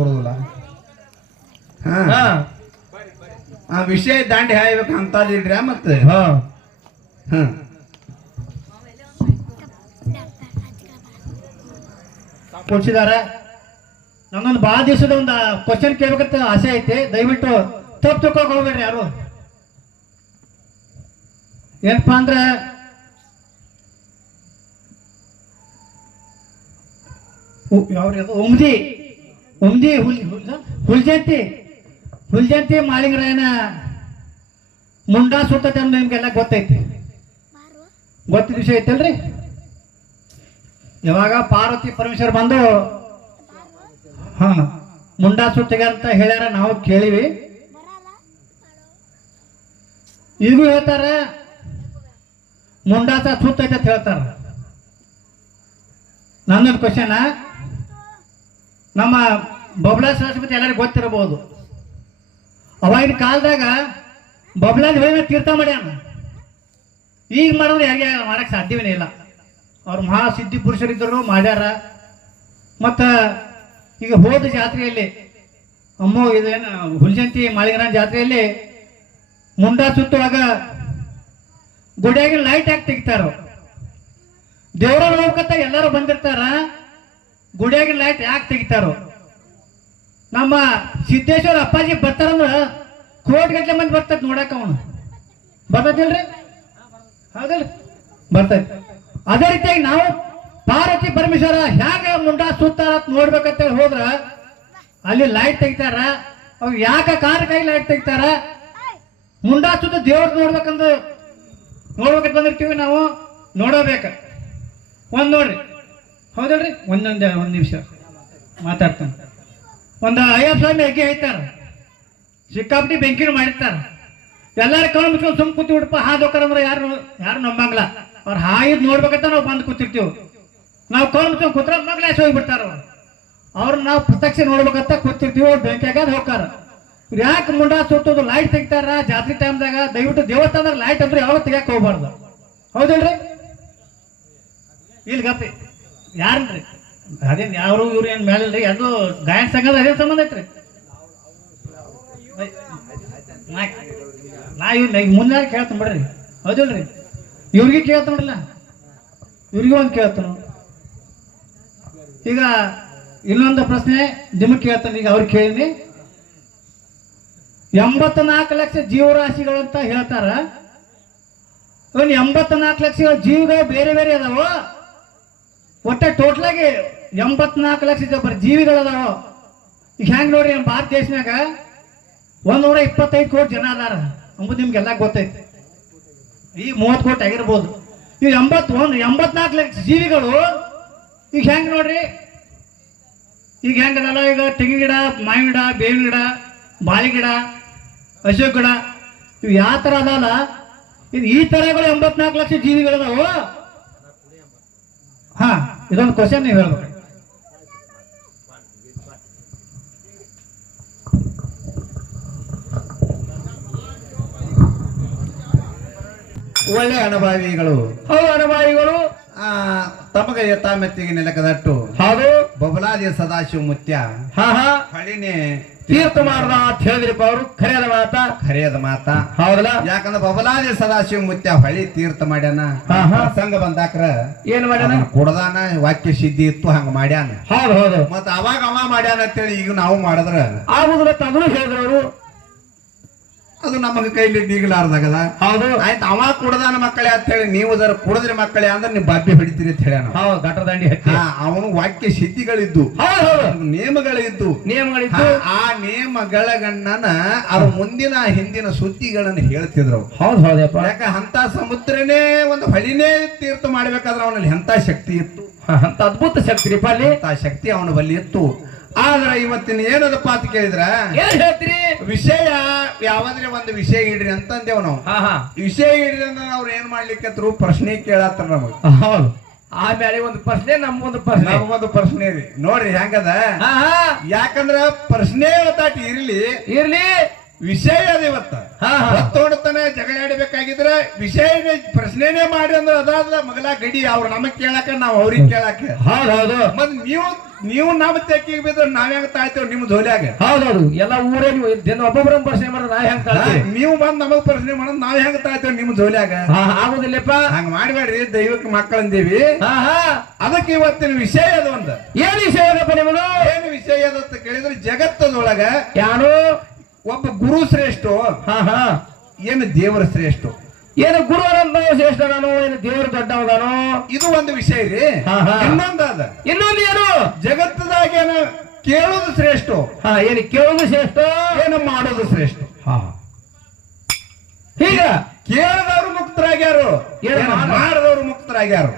ಬರುದಿಲ್ಲ. ವಿಷಯ ದಾಂಡಿ ಹಾಯ್ಬೇಕು ಅಂತ ಇಡ್ರಿ. ಮತ್ತೆ ಕೊಡ್ಸಿದಾರ. ನನ್ನೊಂದು ಬಹಳ ದಿವಸದ ಒಂದು ಕ್ವಶನ್ ಕೇಳ್ಬೇಕಂತ ಆಸೆ ಐತಿ. ದಯವಿಟ್ಟು ತಪ್ಪು ತಿಳ್ಕೊಕ್ ಹೋಗ್ಬೇಡ್ರಿ ಯಾರು. ಏನಪ್ಪಾ ಅಂದ್ರೆ ಉಮ್ದಿ ಹುಲ್ಜಂತಿ ಮಾಳಿಂಗರಾಯನ ಮುಂಡಾ ಸುತ್ತತೆ ಅಂತ ನಿಮ್ಗೆಲ್ಲ ಗೊತ್ತೈತಿ. ಗೊತ್ತಿದ್ದ ವಿಷಯ ಐತಲ್ರಿ. ಯಾವಾಗ ಪಾರ್ವತಿ ಪರಮೇಶ್ವರ್ ಬಂದು ಮುಂಡಾ ಸುತ್ತಿಗೆ ಅಂತ ಹೇಳ್ಯಾರ, ನಾವು ಕೇಳಿವಿ. ಈಗೂ ಹೇಳ್ತಾರ ಮುಂಡಾಸ ಸುತ್ತೈತೆ ಅಂತ ಹೇಳ್ತಾರ. ನನ್ನೊಂದು ಕ್ವಶನ್, ನಮ್ಮ ಬಬ್ಲಾ ಸರಸ್ವತಿ ಎಲ್ಲರಿಗೂ ಗೊತ್ತಿರಬಹುದು. ಅವಾಗಿನ ಕಾಲದಾಗ ಬಬ್ಲಾದ ಹೇಳಿದ ತೀರ್ಥ ಮಾಡ್ಯಾನ. ಈಗ ಮಾಡಿದ್ರೆ ಯಾರಿಗೆ ಮಾಡಕ್ ಸಾಧ್ಯವೇ ಇಲ್ಲ. ಅವ್ರು ಮಹಾ ಸಿದ್ಧಿ ಪುರುಷರಿದ್ದರು ಮಾಡ್ಯಾರ. ಮತ್ತ ಈಗ ಹೋದ ಜಾತ್ರೆಯಲ್ಲಿ ಇದೇನು ಹುಲ್ಜಂತಿ ಮಾಳಿಂಗರಾಯನ ಜಾತ್ರೆಯಲ್ಲಿ ಮುಂಡಾ ಸುತ್ತುವಾಗ ಗುಡಿಯಾಗಿನ ಲೈಟ್ ಹಾಕಿ ತೆಗಿತಾರ. ದೇವರ ನೋಡ್ಕತ್ತ ಎಲ್ಲರೂ ಬಂದಿರ್ತಾರ, ಗುಡಿಯಾಗಿನ ಲೈಟ್ ಯಾಕೆ ತೆಗಿತಾರೋ. ನಮ್ಮ ಸಿದ್ದೇಶ್ವರ ಅಪ್ಪಾಜಿ ಬರ್ತಾರಂದ್ರ ಕೋಟಿಗಟ್ಟಲೆ ಮಂದಿ ಬರ್ತೈತಿ ನೋಡಕ್. ಅವನು ಬರ್ತೈತಿಲ್ರಿ? ಹೌದಲ್ರಿ? ಬರ್ತೈತಿ. ಅದೇ ರೀತಿಯಾಗಿ ನಾವು ಪಾರ್ವತಿ ಪರಮೇಶ್ವರ ಹ್ಯಾಗ ಮುಂಡಾ ಸುತ್ತಾರ ನೋಡ್ಬೇಕಂತ ಹೋದ್ರ ಅಲ್ಲಿ ಲೈಟ್ ತೆಗಿತಾರ. ಅವ್ರು ಯಾಕ ಕಾರಣಕ್ಕಾಗಿ ಲೈಟ್ ತೆಗಿತಾರ? ಮುಂಡಾ ಸುತ್ತ ದೇವ್ರ ನೋಡ್ಬೇಕಂತ ಬಂದಿರ್ತೀವಿ ನಾವು, ನೋಡಬೇಕ. ನೋಡ್ರಿ, ಹೌದಲ್ರಿ? ಒಂದು ನಿಮಿಷ ಮಾತಾಡ್ತಾನೆ. ಒಂದು ಅಯ್ಯಪ್ಪ ಸ್ವಾಮಿ ಅಗ್ಗಿ ಐತಾರ, ಸಿಕ್ಕಾಪಟ್ಟಿ ಬೆಂಕಿನ ಮಾಡಿರ್ತಾರ. ಎಲ್ಲಾರು ಕಣ್ಣು ಮುಚ್ಕೊಂಡು ಸುಮ್ ಕೂತಿ ಬಿಡಪ್ಪ ಹಾದೋಕರಂದ್ರೆ ಯಾರು ನಂಬಂಗಿಲ್ಲ. ಅವ್ರು ಹಾಯಿದ್ ನೋಡ್ಬೇಕಂತ ನಾವು ಬಂದು ಕೂತಿರ್ತೀವಿ. ನಾವು ಕಣ್ಣು ಮುಚ್ಕೊಂಡು ಕೂತ್ರ ಮಗ್ಲಾಸ್ ಹೋಗ್ಬಿಡ್ತಾರ. ಅವ್ರನ್ನ ನಾವು ಪ್ರತ್ಯಕ್ಷ ನೋಡ್ಬೇಕಂತ ಕೂತಿರ್ತೀವಿ. ಅವ್ರು ಬೆಂಕಿಯಾಗ ಹೋಗ್ತಾರ. ಯಾಕೆ ಮುಂಡಾ ಸುತ್ತೋದು ಲೈಟ್ ತೆಗಿತಾರ ಜಾತ್ರೆ ಟೈಮ್ದಾಗ? ದಯವಿಟ್ಟು ದೇವಸ್ಥಾನದಾಗ ಲೈಟ್ ಅಂದ್ರೆ ಯಾವಾಗ ತೆಗಿಯಕ್ ಹೋಗ್ಬಾರ್ದು. ಹೌದಿಲ್ರಿ? ಇಲ್ಲಿ ಗಪ್ಪಿ ಯಾರನ್ರಿ ಅದೇನ್ ಯಾರು ಇವ್ರು ಏನ್ ಮೇಲಿಲ್ರಿ. ಅದು ಗಾಯನ ಸಂಘದ ಅದೇನ್ ಸಂಬಂಧ ಐತ್ರಿ? ನಾ ಇವ್ನ ಮುಂದೆ ಕೇಳ್ತಾನ ಬಿಡ್ರಿ. ಹೌದಿಲ್ರಿ? ಇವ್ರಿಗೆ ಕೇಳ್ತಾನ ನೋಡಿಲ್ಲ, ಇವ್ರಿಗೆ ಒಂದು ಕೇಳ್ತಾನ. ಈಗ ಇನ್ನೊಂದು ಪ್ರಶ್ನೆ ನಿಮಗೆ ಕೇಳ್ತಾನೆ. ಈಗ ಅವ್ರಿಗೆ ಕೇಳಿನಿ. 84 ಲಕ್ಷ ಜೀವರಾಶಿಗಳು ಅಂತ ಹೇಳ್ತಾರ. 84 ಲಕ್ಷ ಜೀವಿಗಳು ಬೇರೆ ಬೇರೆ ಅದಾವ. ಒಟ್ಟ ಟೋಟಲ್ ಆಗಿ 84 ಲಕ್ಷ ಜೀವಿಗಳು ಅದಾವ. ಈಗ ಹೆಂಗ್ ನೋಡ್ರಿ, ನಮ್ಮ ಭಾರತ ದೇಶನಾಗ 125 ಕೋಟಿ ಜನ ಅದಾರ ಅಂಬುದು ನಿಮ್ಗೆಲ್ಲ ಗೊತ್ತೈತಿ. ಈ 30 ಕೋಟಿ ಆಗಿರ್ಬೋದು. ಈ 84 ಲಕ್ಷ ಜೀವಿಗಳು ಈಗ ಹೆಂಗ್ ನೋಡ್ರಿ, ಈಗ ಹೆಂಗದಲ್ಲ. ಈಗ ತೆಂಗಿನ ಗಿಡ, ಮಾವಿನ ಗಿಡ, ಬೇವಿನ ಗಿಡ, ಬಾಳೆ ಗಿಡ, ಅಶೋಕ್ ಗಿಡ, ಇವು ಯಾವ ತರ ಅದಲ್ಲ. ಇದು ಈ ತರಗಳು 84 ಲಕ್ಷ ಜೀವಿಗಳದಾವ. ಇದೊಂದು ಕ್ವಶನ್ ನೀವು ಹೇಳ್ಬೇಕು. ಒಳ್ಳೆ ಅನುಭವಿಗಳು. ಅನುಭವಿಗಳು ತಮಗೆ ಯಥಾಮೆತ್ತಿಗೆ ನೆಲಕದಟ್ಟು. ಹೌದು. ಬಬಲಾದಿ ಸದಾಶಿವ ಮುತ್ಯ ಹಳಿನೇ ತೀರ್ಥ ಮಾಡ್ದ ಅಂತ ಹೇಳಿದ್ರಿಪ್ಪ ಅವರು. ಖರೆಯದ ಮಾತ ಹೌದಲ್ಲ? ಯಾಕಂದ್ರೆ ಬಬಲಾದಿ ಸದಾಶಿವ ಮುತ್ಯ ಹಳಿ ತೀರ್ಥ ಮಾಡ್ಯಾನ. ಸಂಘ ಬಂದಾಕ್ರ ಏನ್ ಮಾಡ್ಯಾನ? ಕುಡದಾನ, ವಾಕ್ಯ ಸಿದ್ಧಿ ಇತ್ತು, ಹಂಗ ಮಾಡ್ಯಾನ. ಹೌದು. ಮತ್ತ ಅವಾಗ ಮಾಡ್ಯಾನ ಅಂತೇಳಿ ಈಗ ನಾವು ಮಾಡಿದ್ರ ಆಗುದಿಲ್ಲ. ಅದನ್ನು ಹೇಳಿದ್ರು ಅವರು. ಅದು ನಮಗೆ ಕೈಲಿ ನೀಗಲಾರ್ದಾಗದ. ಹೌದು ಆಯ್ತು ಅವ ಕುಡದಾನ ಮಕ್ಕಳೇ ಅಂತ ಹೇಳಿ ನೀವು ಜರ ಕುಡದ್ರಿ ಮಕ್ಕಳೇ ಅಂದ್ರೆ ನೀವು ಬಾಬಿ ಹೊಡಿತೀರಿ ಅಂತ ಹೇಳ. ಹೌದು ಗಟ್ಟದಂಡಿ ಹತ್ತಿ ಅವನು ವಾಕ್ಯ ಸಿದ್ಧಿಗಳಿದ್ದು, ನಿಯಮಗಳಿದ್ದು, ಆ ನಿಯಮಗಳ ಗಣ್ಣನ ಅವ್ರ ಮುಂದಿನ ಹಿಂದಿನ ಸುದ್ದಿಗಳನ್ನು ಹೇಳ್ತಿದ್ರು. ಹೌದು ಹೌದಪ್ಪ. ಯಾಕ ಅಂತ ಸಮುದ್ರನೇ ಒಂದು ಹೊಳಿನೇ ತೀರ್ಥ ಮಾಡ್ಬೇಕಾದ್ರೆ ಅವನಲ್ಲಿ ಎಂತ ಶಕ್ತಿ ಇತ್ತು, ಅಂತ ಅದ್ಭುತ ಶಕ್ತಿ ರೀ ಅಲ್ಲಿ. ಆ ಶಕ್ತಿ ಅವನ ಬಲ್ಲಿ ಇತ್ತು. ಆದ್ರೆ ಇವತ್ತಿನ ಏನದಪ್ಪ ಅಂತ ಕೇಳಿದ್ರ ಏನ್ ಹೇಳ್ತೀರಿ? ವಿಷಯ ಯಾವಾದ್ರೆ ಒಂದು ವಿಷಯ ಇಡ್ರಿ ಅಂತಂದೇವ್ ನಾವು. ವಿಷಯ ಇಡ್ರಿ ಅಂದ್ರೆ ಅವ್ರು ಏನ್ ಮಾಡ್ಲಿಕ್ಕತ್ರು ಪ್ರಶ್ನೆ ಕೇಳತ್ತಾರ ನಮಗ್. ಹೌದು ಆಮೇಲೆ ಒಂದು ಪ್ರಶ್ನೆ ನಮ್ಗೊಂದು ಪ್ರಶ್ನೆ ನಮಗೊಂದು ಪ್ರಶ್ನೆ ರೀ. ನೋಡ್ರಿ ಹೆಂಗದ, ಯಾಕಂದ್ರ ಪ್ರಶ್ನೆ ಇವತ್ತಾಟಿ ಇರ್ಲಿ ವಿಷಯ ಅದ ಇವತ್ತ ಹೊತ್ತೋಡ್ತಾನೆ ಜಗಳ ಆಡಬೇಕಾಗಿದ್ರೆ ವಿಷಯನೇ ಪ್ರಶ್ನೆನೇ ಮಾಡಿ ಅಂದ್ರೆ ಅದಾದ ಮಗಲ ಗಡಿ ಅವ್ರು ನಮಗ್ ಕೇಳಾಕ ನಾವ್ ಅವ್ರಿಗೆ ಕೇಳಾಕ. ಹೌದು ಮತ್ ನೀವು ನಮ್ಮ ತೆಕ್ಕಿಗೆ ಬಿದ್ರೆ ನಾವ್ ಹೆಂಗ ತಾಳ್ತೇವ್ ನಿಮ್ ಧೋಲ್ಯಾಗ. ಹೌದೌದು ಎಲ್ಲ ಊರೇ ನೀವು ಒಬ್ಬೊಬ್ಬರ ಪ್ರಶ್ನೆ ಮಾಡೋದು ನಾವ್ ಹೆಂಗ್ ತಾಳ್ತೀವಿ, ನೀವು ಬಂದ್ ನಮಗ್ ಪ್ರಶ್ನೆ ಮಾಡೋದು ನಾವ್ ಹೆಂಗ ತಾಳ್ತೇವ್ ನಿಮ್ ಧೋಲ್ಯಾಗ. ಆಗುದಿಲ್ಲಪ್ಪ, ಹಂಗ ಮಾಡ್ಬೇಡ್ರಿ. ದೈವಕ್ಕೆ ಮಕ್ಕಳಂದೇವಿ. ಅದಕ್ಕೆ ಇವತ್ತಿನ ವಿಷಯ ಅದು ಒಂದು. ಏನ್ ವಿಷಯ ಅದಪ್ಪ ನಿಮ್ಮದು? ಏನು ವಿಷಯ ಅದಂತ ಕೇಳಿದ್ರೆ ಜಗತ್ತದೊಳಗ ಯಾರು ಒಬ್ಬ ಗುರು ಶ್ರೇಷ್ಠ, ಏನು ದೇವರ ಶ್ರೇಷ್ಠ, ಏನು ಗುರು ಶ್ರೇಷ್ಠನು, ಏನು ದೇವರು ದೊಡ್ಡವನು, ಇದು ಒಂದು ವಿಷಯ ರೀ. ಇನ್ನೊಂದು ಏನು ಜಗತ್ತದಾಗ ಏನು ಕೇಳೋದು ಶ್ರೇಷ್ಠ, ಏನು ಕೇಳೋದು ಶ್ರೇಷ್ಠ, ಏನು ಮಾಡೋದು ಶ್ರೇಷ್ಠ. ಈಗ ಕೇಳದವರು ಮುಕ್ತರಾಗ್ಯಾರು, ಮಾಡಿದವರು ಮುಕ್ತರಾಗ್ಯಾರು.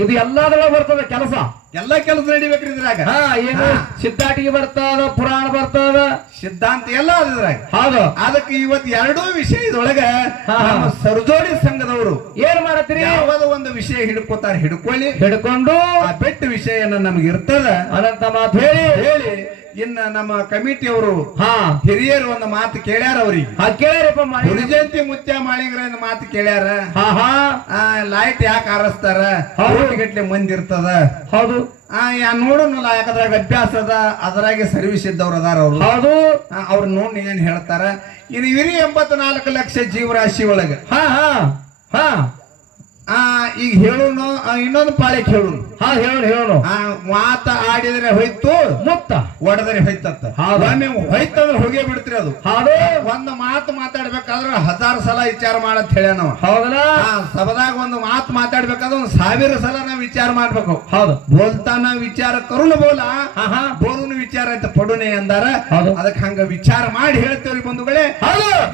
ಇದು ಎಲ್ಲದರೊಳಗೆ ಬರ್ತದ ಕೆಲಸ, ಎಲ್ಲಾ ಕೆಲಸ ನಡಿಬೇಕ್ರಿ ಇದ್ರಾಗ. ಏನು ಸಿದ್ಧಾಟಿಗೆ ಬರ್ತದ, ಪುರಾಣ ಬರ್ತದ, ಸಿದ್ಧಾಂತ ಎಲ್ಲ ಅದ್ರಾಗ. ಹೌದು. ಅದಕ್ಕೆ ಇವತ್ತು ಎರಡೂ ವಿಷಯ ಇದ್ರೊಳಗ ನಮ್ಮ ಸರಜೋಡಿ ಸಂಘದವರು ಏನ್ ಮಾಡತ್ತೀರಿ? ಯಾವ್ದು ಒಂದು ವಿಷಯ ಹಿಡ್ಕೊಂಡು ಆ ಬೆಟ್ಟ ವಿಷಯನ ನಮ್ಗೆ ಇರ್ತದ ಅನಂತ ಮಾತು ಹೇಳಿ ಇನ್ನ ನಮ್ಮ ಕಮಿಟಿಯವರು ಹಿರಿಯರು ಒಂದು ಮಾತು ಕೇಳ್ಯಾರ. ಅವ್ರಿಗೆ ಕೇಳ್ಯಾರಪ್ಪ, ಹುಲಿಜಂತಿ ಮುತ್ಯ ಮಾಳಿಂಗ್ರ ಮಾತು ಕೇಳ್ಯಾರ. ಲೈಟ್ ಯಾಕೆ ಹಾರಸ್ತಾರ, ಗಟ್ಲೆ ಮಂದಿ ಇರ್ತದ. ಹೌದು ನೋಡೋನಲ್ಲ, ಯಾಕದ್ರಾಗ ಅಭ್ಯಾಸ ಅದ, ಅದ್ರಾಗೆ ಸರ್ವಿಸ್ ಇದ್ದವ್ರು ಅದಾರ ಅವ್ರು. ಹೌದು ಅವ್ರ ನೋಡಿ ಏನ್ ಹೇಳ್ತಾರ. ಇನ್ನು ಇರಿ 84 ಲಕ್ಷ ಜೀವರಾಶಿ ಒಳಗ ಈಗ ಹೇಳುನು, ಇನ್ನೊಂದು ಪಾಳೆ ಹೇಳುನು. ಹೇಳು ಮಾತ ಆಡಿದ್ರೆ ಹೋಯ್ತು, ಮುತ್ತ ಒಡೆದ್ರೆ ಹೋಯ್ತತ್ತ. ನೀವು ಹೋಯ್ತಂದ್ರೆ ಹೋಗೇ ಬಿಡ್ತೀರಿ. ಅದು ಒಂದು ಮಾತು ಮಾತಾಡ್ಬೇಕಾದ್ರೆ 1000 ಸಲ ವಿಚಾರ ಮಾಡತ್ ಹೇಳ ನಾವು. ಹೌದಲ್ಲ, ಸಭದಾಗ ಒಂದು ಮಾತು ಮಾತಾಡ್ಬೇಕಾದ್ರೆ 1000 ಸಲ ನಾವ್ ವಿಚಾರ ಮಾಡ್ಬೇಕು. ಹೌದು, ಬೋಲ್ತಾನ ವಿಚಾರ ಕರುಣ ಬೋಲ, ಬೋಲುನ ವಿಚಾರ ಆಯ್ತ ಪಡುನೆ ಅಂದಾರ. ಅದಕ್ಕೆ ಹಂಗ ವಿಚಾರ ಮಾಡಿ ಹೇಳ್ತೇವ್ರಿ ಬಂಧುಗಳೇ.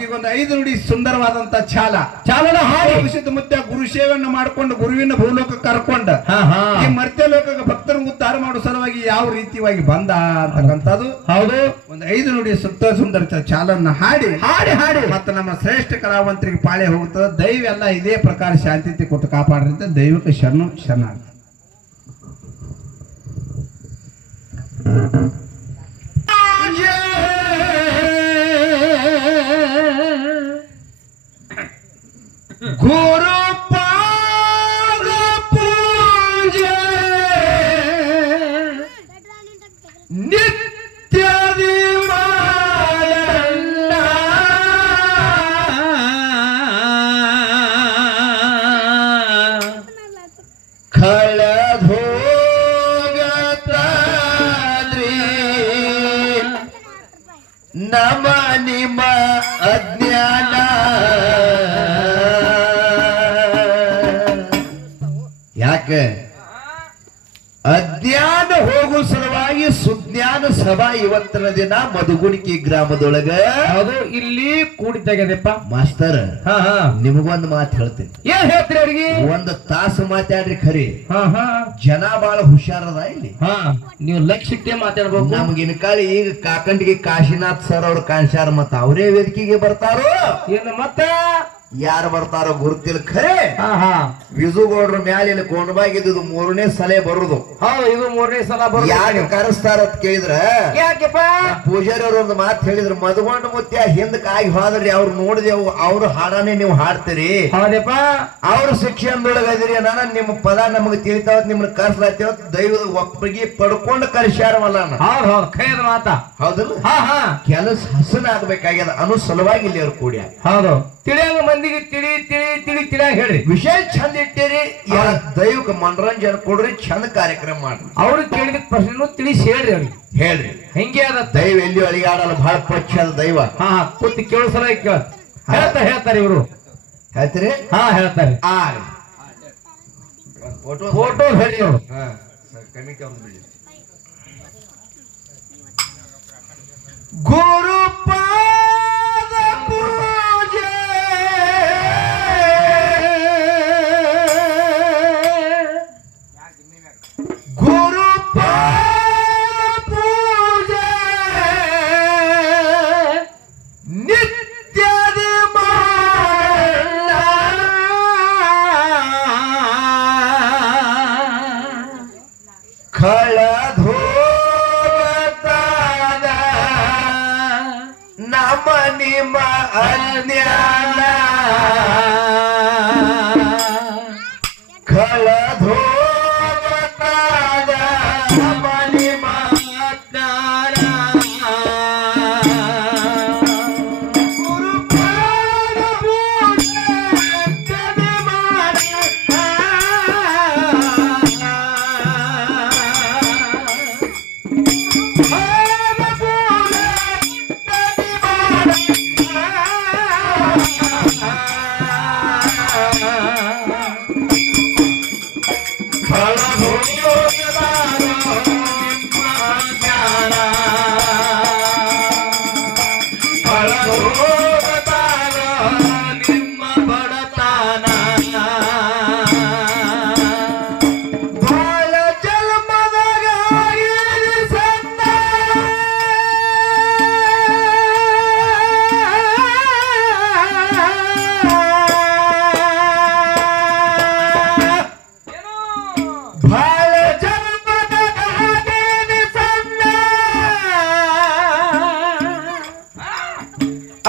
ಈಗ ಒಂದು 5 ನುಡಿ ಸುಂದರವಾದಂತ ಚಾಲನ ಹಾಡಿ ಮುತ್ಯ ಗುರು ಸೇವೆಯನ್ನು ಮಾಡ್ಕೊಂಡು ಗುರುವಿನ ಭೂಲೋಕ ಕರ್ಕೊಂಡ ಈ ಮರ್ತ್ಯ ಲೋಕಕ್ಕೆ ಭಕ್ತರನ್ನು ಉದ್ಧಾರ ಮಾಡೋ ಸಲುವಾಗಿ ಯಾವ ರೀತಿಯಾಗಿ ಬಂದ ಅಂತಕ್ಕಂಥದ್ದು. ಹೌದು, ಒಂದು 5 ನುಡಿ ಸುಂದರ ಚಾಲನ್ನ ಹಾಡಿ ಮತ್ತೆ ನಮ್ಮ ಶ್ರೇಷ್ಠ ಕಲಾವಂತರಿಗೆ ಪಾಳೆ ಹೋಗುತ್ತದೆ. ದೈವ ಎಲ್ಲ ಇದೇ ಪ್ರಕಾರ ಶಾಂತಿ ಕೊಟ್ಟು ಕಾಪಾಡ್ರಂತೆ. ದೈವಕ್ಕೆ ಶರಣಾರ್ಥ. ಗುರು ಪಾದ ಪೂಜೆ ನಿತ್ಯದಿ ಮಾಡಲ್ಲ, ಕಳೆದೋಗತಾದ್ರಿ ನಮ ನಿಮ್ಮ ಅಜ್ಞಾನ. ಯಾಕೆ ಅಜ್ಞಾನ ಹೋಗುವ ಸಲುವಾಗಿ ಸುಜ್ಞಾನ ಸಭಾ ಇವತ್ತಿನ ದಿನ ಮಧುಗುಣಿಕಿ ಗ್ರಾಮದೊಳಗ ಅದು ಇಲ್ಲಿ ಕೂಡಿದ್ದಾಗ್ಯದಪ್ಪ. ಮಾಸ್ತರ್ ನಿಮಗೊಂದು ಮಾತು ಹೇಳ್ತೀನಿ. ಏನ್ ಹೇಳ್ತೀರಿ ಅವ್ರಿಗೆ? 1 ತಾಸು ಮಾತಾಡ್ರಿ ಖರಿ. ಜನ ಬಹಳ ಹುಷಾರದ ಇಲ್ಲಿ. ನೀವು ಲಕ್ಷಕ್ಕೆ ಮಾತಾಡ್ಬೇಕು. ನಮ್ಗೆ ಇನ್ಕಾಳಿ ಈಗ ಕಾಕಂಡಿಗೆ ಕಾಶಿನಾಥ್ ಸರ್ ಅವ್ರು ಕಾಣಿಸ್ಯಾರ, ಮತ್ತ ಅವರೇ ವೇದಿಕೆಗೆ ಬರ್ತಾರೋ ಏನು ಮತ್ತೆ ಯಾರು ಬರ್ತಾರೋ ಗುರುತಿಲ್ ಖರೆ. ವಿಜುಗೌಡ್ರ ಮ್ಯಾಲ ಇಲ್ಲಿ ಕೊಂಡಬಾಗಿದ್ದು 3ನೇ ಸಲ ಬರುದು. ಹೌದು, ಇದು 3ನೇ ಸಲ ಬರುದು. ಯಾಕೆ ಕರೆಸ್ತಾರ ಅಂತ ಕೇಳಿದ್ರ ಯಾಕೆಪ್ಪ ಪೂಜಾರಿ ಅವ್ರ ಒಂದು ಮಾತು ಹೇಳಿದ್ರು. ಮಧುಗೊಂಡ ಮುತ್ಯ ಹಿಂದಕ್ಕೆ ಆಗಿ ಹೋದ್ರಿ ಅವ್ರು ನೋಡಿದೆವು, ಅವ್ರ ಹಾಡಾನೆ ನೀವು ಹಾಡ್ತೀರಿ. ಹೌದಪ್ಪ, ಅವ್ರ ಶಿಕ್ಷಣದೊಳಗ ಅದಿರಿ. ನಾನು ನಿಮ್ಮ ಪದ ನಮಗೆ ತಿಳಿತಾವ, ನಿಮ್ನ ಕರ್ಸ್ಲಾತೇವ, ದೈವದ ಒಪ್ಪಿಗೆ ಪಡ್ಕೊಂಡು ಕರ್ಸ್ಯಾರವಲ್ಲ. ಹೌದು ಖೈದ ಮಾತ. ಹೌದಲ್ಲ, ಕೆಲಸ ಹಸನ ಆಗ್ಬೇಕಾಗ್ಯದ ಅನ್ನೋ ಸಲುವಾಗಿ ಇಲ್ಲಿ ಅವ್ರು ಕೂಡ್ಯ. ಹೌದು, ತಿಳಿಯಂಗ ಮಂದಿಗೆ ತಿಳಿ ತಿಳಿ ತಿಳಿ ತಿಳಿಯಾಗಿ ಹೇಳ್ರಿ. ವಿಷಯ ಚಂದ ಇಟ್ಟಿರಿ, ದೈವಕ್ಕೆ ಮನರಂಜನೆ ಕೊಡ್ರಿ, ಚಂದ ಕಾರ್ಯಕ್ರಮ ಮಾಡ್ರಿ. ಅವ್ರಿಗೆ ಕೇಳಿದ ಪ್ರಶ್ನೆ ತಿಳಿಸಿ ಹೇಳ್ರಿ ಅವ್ರಿಗೆ. ಹೇಳ್ರಿ ಹೆಂಗೆ ಅದ ದೈವ ಎಲ್ಲಿ ಅಳಿಗಾಡಲ್ಲ, ಬಹಳ ಪಚ್ಚ ಅದ ದೈವ. ಹಾ ಕೂತಿ ಕೇಳಿಸಲ ಹೇಳ್ತಾರೆ ಇವರು. ಹೇಳ್ತೀರಿ? ಹಾ ಹೇಳ್ತಾರೆ. ಫೋಟೋ ಹೇಳಿ ಅವರು. ಗುರುಪಾದ ಪೂಜೆ ಗುರುಪಾದ ಪೂಜೆ ನಿತ್ಯದ ಮಾಡ ಕಳಧೋಗತಾದ ನಮ ನಿಮ್ಮ ಅಜ್ಞಾನ ಕಳಧೋಗತಾದ ನಮ ನಿಮ್ಮ ಅಜ್ಞಾನ ಗುರುಪಾದ ಪೂಜೆ ನಿತ್ಯದ ಮಾಡ ನಿಮ್ಮ ಬಡತನ ಬಾಳ ಜನ್ಮದಾಗ ಸಣ್ಣ ಬಾಳ ಜನ್ಮದಾಗ ಸಣ್ಣ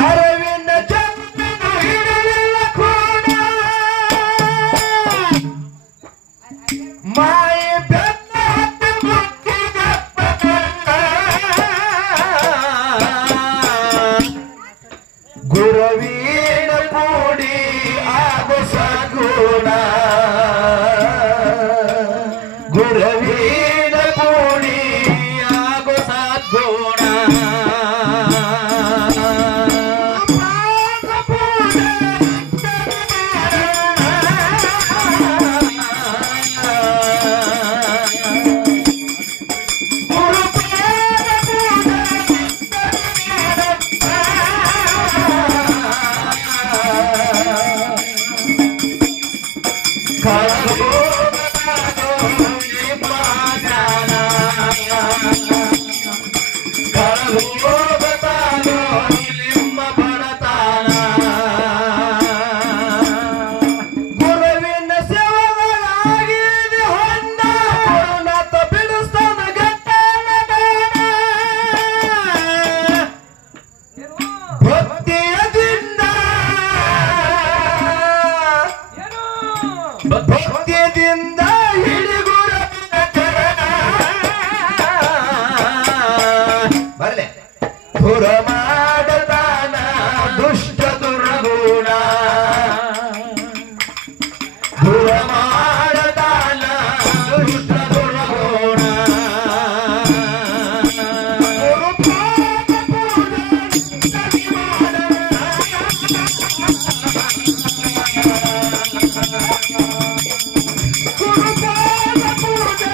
ಅರವಿಂದ ಜನ್ಮನ ಹಿಡಿಯಲ್ಲ ಕೂಡ ಮಾಯ ಬೆನ್ನ ಹತ್ತು ಮುಕ್ಕಿಗಪ್ಪ ಗುರುವೀಣ ಕೂಡಿ ಆಗೋ ಸಗುಣ ಗುರುವೀಣ ಕೂಡಿ ಆಗೋ ಸದ್ಗುಣ ಗುರುವಿನ ಸೇವಗಳಾಗಿದೆ ಹೊನ್ನ ಗುರುನಾಥ ಬಿಡಿಸ್ತಾನ ಗಟ್ಟನ ಭಕ್ತಿಯದಿಂದ ಭಕ್ತಿಯಿಂದ ಹಿಡಿಗುರುವಿನ ಚರಣ ಬರಲೆ ದೂರ ಮಾಡದಾನ ದುಷ್ಟ ದುರ್ಗುಣ ದೂರ ಮಾಡದಾನ ದುಷ್ಟ ದುರ್ಗುಣ ಗುರುಪಾದ ಪೂಜೆ ಗುರುಪಾದ ಪೂಜೆ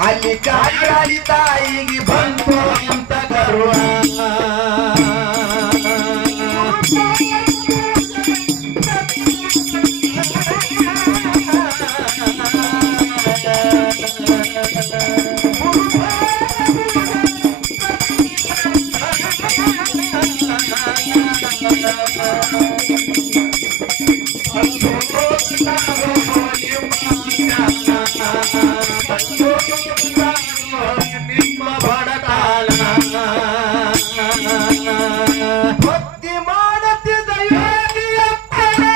ಅಲ್ಲಿ ಕಾಳಿ ತಾಯಿಗೆ ಬಂತು ಅಂತ ಕರುಣ ನಿಮ್ಮ ಬಡತಾಳ ಭಕ್ತಿ ಮಾಡುತ್ತಿದ್ದ ಯೋಗಿಯಪ್ಪನೇ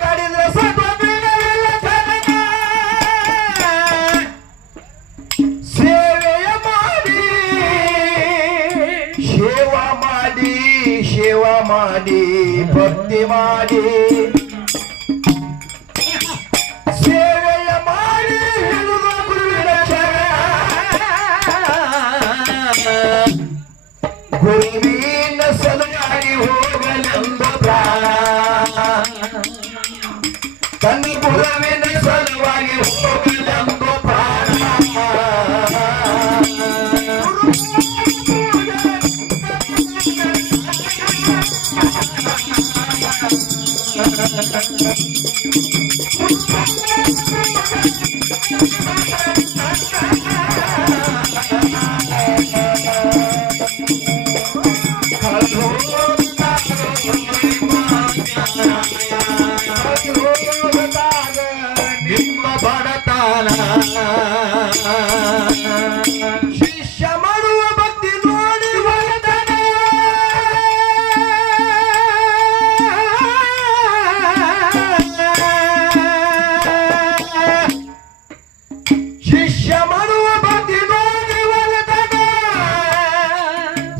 ಕಡಿದ್ರೆ ಸೇವೆಯ ಮಾಡಿ ಸೇವಾ ಮಾಡಿ ಭಕ್ತಿ ಮಾಡಿ ಸೇವೆಯ ಮಾಡಿ ಹಿಡಿದ ಗುರುವಿನ ಗುರುವಿನ ಸಲುವಾಗಿ ಹೋಗಲೆಂದು ಪ್ರಾಣ ತನ್ನ ಗುರುವಿನ ಸಲುವಾಗಿ ಹೋಗಲೆಂದು ಪ್ರಾಣ ನಿಮ್ಮ ಬಡತಾನ ಶಿಷ್ಯ ಮಾಡುವ ಭಕ್ತಿ ನೋಡಿ ಬಡತನ ಶಿಷ್ಯ ಮಾಡುವ ಭಕ್ತಿ ನೋಡಿ ಬಡತನ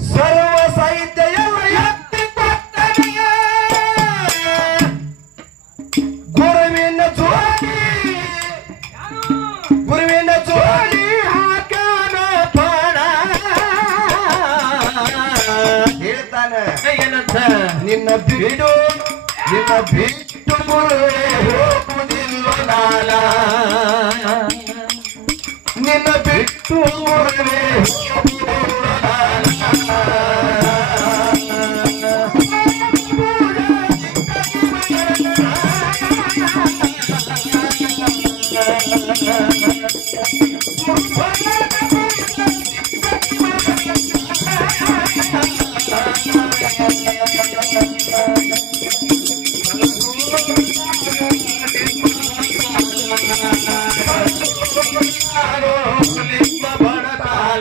ಸರ್ವ ಸಾಹಿತ್ಯ ಎಲ್ಲ ಎತ್ತಿ ಕೊಟ್ಟನೆ ಗುರುವಿನ ಜೋಡಿ ಹಾಕನ ಪಾಣ ಹೇಳ್ತಾನೆ ಏನಂತ ನಿನ್ನ ಬಿಟ್ಟು ಗುರುವೇ ಹೋಗುವುದಿಲ್ಲ ನಾನ ನಿನ್ನ ಬಿಟ್ಟು ಗುರುವೇ ಹೋಗುವುದಿಲ್ಲ ನಿಮ್ಮ ಬಡತಾಳ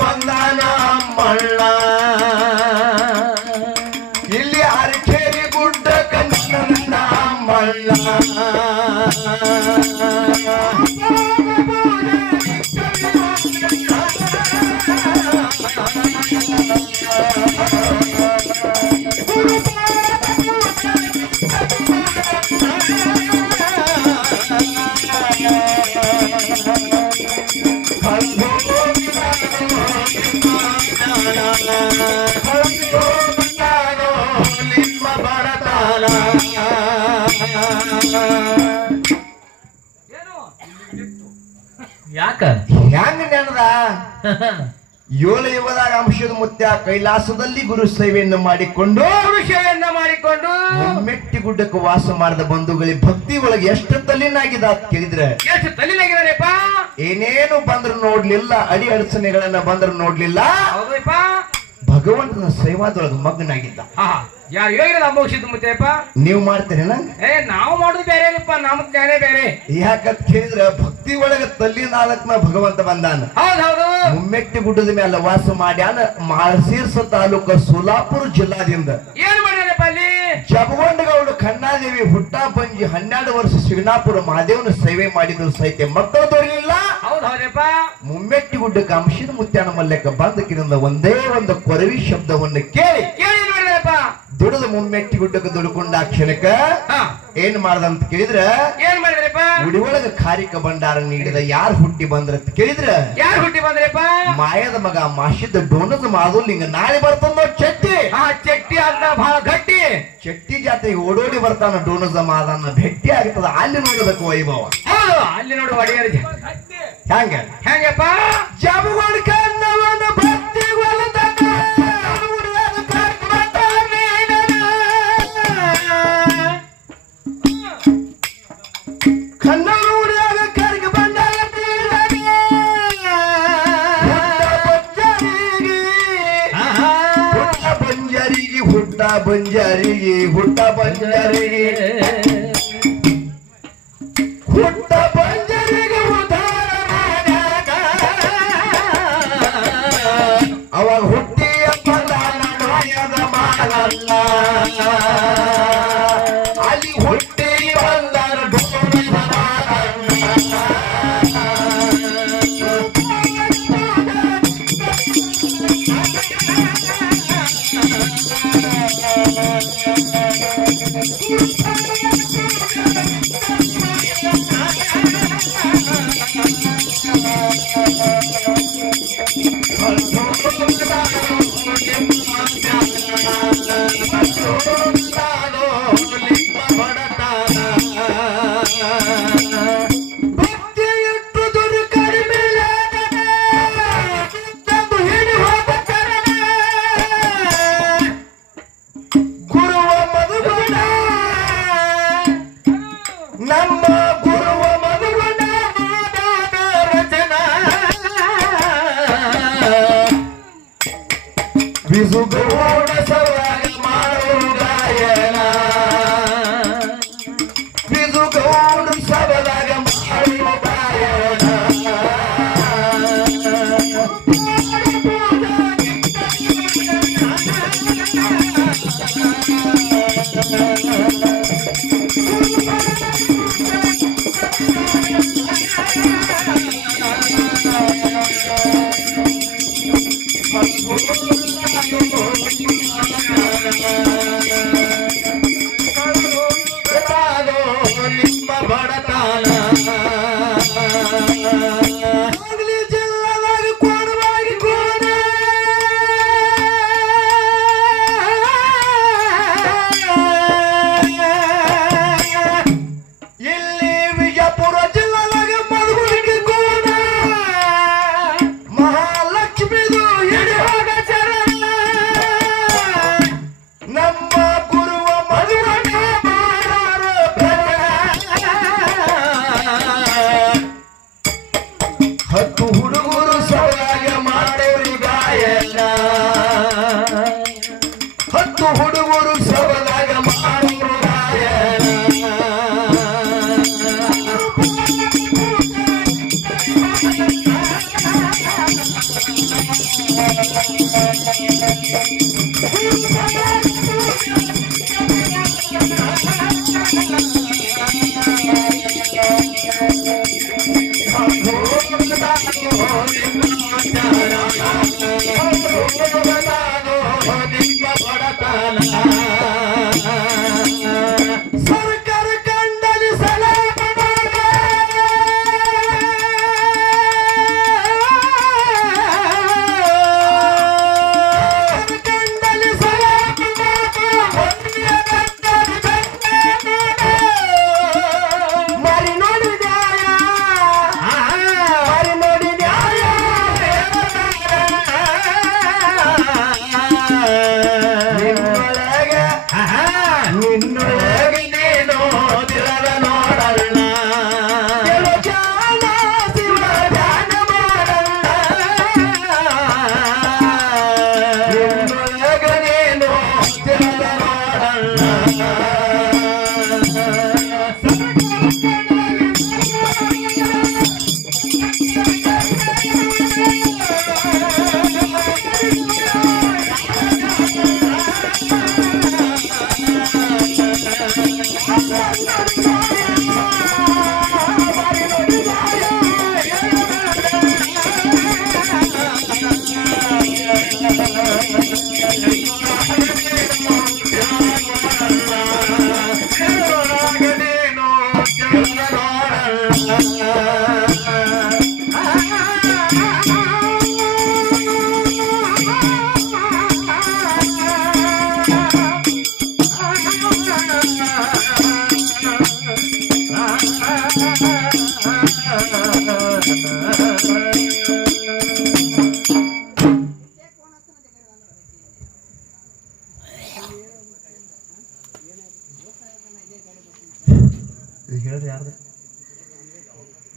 ಬಂದಾನ ಮಳ್ಳ ಇಲ್ಲಿ ಅರಕೇರಿ ಗುಡ್ಡ ಕಣ್ಣ ಮಳ್ಳ ಯಾಕ ಹೆಂಗ ನೆನದ 7 ಯುಗದಾಗ ಅಂಶದ ಮುತ್ಯ ಕೈಲಾಸದಲ್ಲಿ ಗುರು ಸೇವೆಯನ್ನು ಮಾಡಿಕೊಂಡು ಮೆಟ್ಟಿ ಗುಡ್ಡಕ್ಕೆ ವಾಸ ಮಾಡಿದ ಬಂಧುಗಳಿಗೆ ಭಕ್ತಿ ಒಳಗೆ ಎಷ್ಟು ತಲ್ಲಿನಾಗಿದ ಅಂತ ಕೇಳಿದ್ರೆ ಎಷ್ಟು ತಲೆನಾಗಿದಾರೆಪ್ಪ ಏನೇನು ಬಂದ್ರು ನೋಡ್ಲಿಲ್ಲ ಅಡಿ ಅಡಚಣೆಗಳನ್ನ ಬಂದ್ರು ನೋಡ್ಲಿಲ್ಲ ಹೌದಪ್ಪ ಭಗವಂತನ ಸೇವಾದೊಳಗೆ ಮಗ್ನಾಗಿದ್ದ ಯಾರು ಹೇಳಿದ ಅಮೋಕ್ಷಿತ ಮುತ್ತೆಯಪ್ಪ ನೀವು ಮಾಡ್ತೀರೇನ ನಾವು ಮಾಡೋದು ಬೇರೆಪ್ಪ ನಮ್ಮ ಜ್ಞಾನೇ ಬೇರೆ ಯಾಕಂತ ಕೇಳಿದ್ರೆ ಭಕ್ತಿ ಒಳಗೆ ತಲ್ಲಿನಾದಕ್ನ ಭಗವಂತ ಬಂದಾನ ಹೌದೌದು ಮುಮ್ಮೆಟ್ಟಿ ಗುಡ್ಡದ ಮೇಲೆ ವಾಸ ಮಾಡ್ಯಾನ ಮಾಳಸೀರ್ಸ ತಾಲೂಕ ಸೋಲಾಪುರ ಜಿಲ್ಲಾದಿಂದ ಏನ್ ಮಾಡ್ಯಾರಪ್ಪ ಅಲ್ಲಿ ಜಬಗೊಂಡಗೌಡ ಖಣ್ಣಾದೇವಿ ಹುಟ್ಟ ಬಂಜಿ 12 ವರ್ಷ ಶಿವನಾಪುರ ಮಹಾದೇವನ ಸೇವೆ ಮಾಡಿದ್ರು ಸಹಿತ ಮಕ್ಕಳು ತೋರಲಿಲ್ಲ ಹೌದೌದಪ್ಪ ಮುಮ್ಮೆಟ್ಟಿ ಗುಡ್ಡಕ್ಕೆ ಅಂಶದ ಮುತ್ಯಾನ ಮಲ್ಲಕ್ಕ ಬಂದಕಿನಿಂದ ಒಂದೇ ಒಂದು ಕೊರವಿ ಶಬ್ದವನ್ನು ಕೇಳಿ ನೋಡಿದ್ರಪ್ಪ ದುಡಿದು ಮುಮ್ಮೆಟ್ಟಿ ಗುಡ್ಡಕ್ಕೆ ದುಡ್ಕೊಂಡ ಆ ಕ್ಷಣಕ್ಕ ಏನ್ ಮಾಡ್ದಂತ ಕೇಳಿದ್ರ ಏನ್ ಮಾಡಿದ್ರಪ್ಪ ಗುಡಿ ಒಳಗ ಖಾರಿಕ ಭಂಡಾರ ನೀಡಿದ ಯಾರು ಹುಟ್ಟಿ ಬಂದ್ರಂತ ಕೇಳಿದ್ರ ಯಾರು ಹುಟ್ಟಿ ಬಂದ್ರಪ್ಪ ಮಾಯದ ಮಗ ಮಾಶಿದ ಡೋನದ ಮಾಧುಲಿಂಗ ನಾಳೆ ಬರ್ತಂದ ಚಟ್ಟಿ ಚಟ್ಟಿ ಅಂತ ಬಹಳ ಗಟ್ಟಿ ಚಟ್ಟಿ ಜಾತ್ರೆಗೆ ಓಡೋಡಿ ಬರ್ತಾನ ಡೋನದ ಮಾದನ್ನ ಭೇಟಿ ಆಗ್ತದ ಅಲ್ಲಿ ನೋಡಬೇಕು ವೈಭವ ಹೌದು ಅಲ್ಲಿ ನೋಡು ಒಡೆಯರ್ ಹೆಂಗ ಹೆಂಗಪ್ಪ ಜಾಬುಗೋಡ್ ಕನ್ನವನ ಭಕ್ತಿ ಕನ್ನಡ ಕರ್ಗ ಬಂದಾಗ ಹುಟ್ಟ ಬಂಜರಿಗೆ ಹುಟ್ಟ ಬಂಜರಿಗೆ ಹುಟ್ಟ ಬಂಜರಿಗೆ ಅವಾಗ ಹುಟ್ಟಿ ಅಂಬದ ಮಾಡಲ್ಲ ಅಲ್ಲಿ ಹುಟ್ಟಿ ಬಂದಾರ ಬಿಸುಗೌಡ ಸರಾಗ ಮಾಡೋ ಗಾಯನ ಬಿಸುಗೌಡ ಸಬದಾಗ ಮಾಡೋ ಗಾಯನ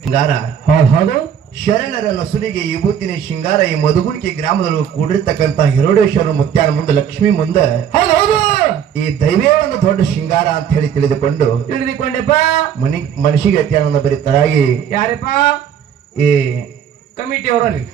ಶೃಂಗಾರ ಹೌದು ಶರಣರ ನಸುಲಿಗೆ ವಿಭೂತಿನ ಶೃಂಗಾರ ಈ ಮಧುಗುಣಿಕೆ ಗ್ರಾಮದಲ್ಲಿ ಕೂಡಿರ್ತಕ್ಕಂತ ಹಿರೋಡೇಶ್ವರ ಮುತ್ಯಾನ ಮುಂದೆ ಲಕ್ಷ್ಮಿ ಮುಂದೆ ಹೌದು ಈ ದೈವೇ ಒಂದು ದೊಡ್ಡ ಶೃಂಗಾರ ಅಂತ ಹೇಳಿ ತಿಳಿದುಕೊಂಡು ತಿಳಿದುಕೊಂಡೆಪ್ಪ ಮನಸ್ಸಿಗೆ ಅತ್ಯಾನಂದ ಬರೀತರಾಗಿ ಯಾರಪ್ಪ ಈ ಕಮಿಟಿ ಅವರಲ್ಲಿ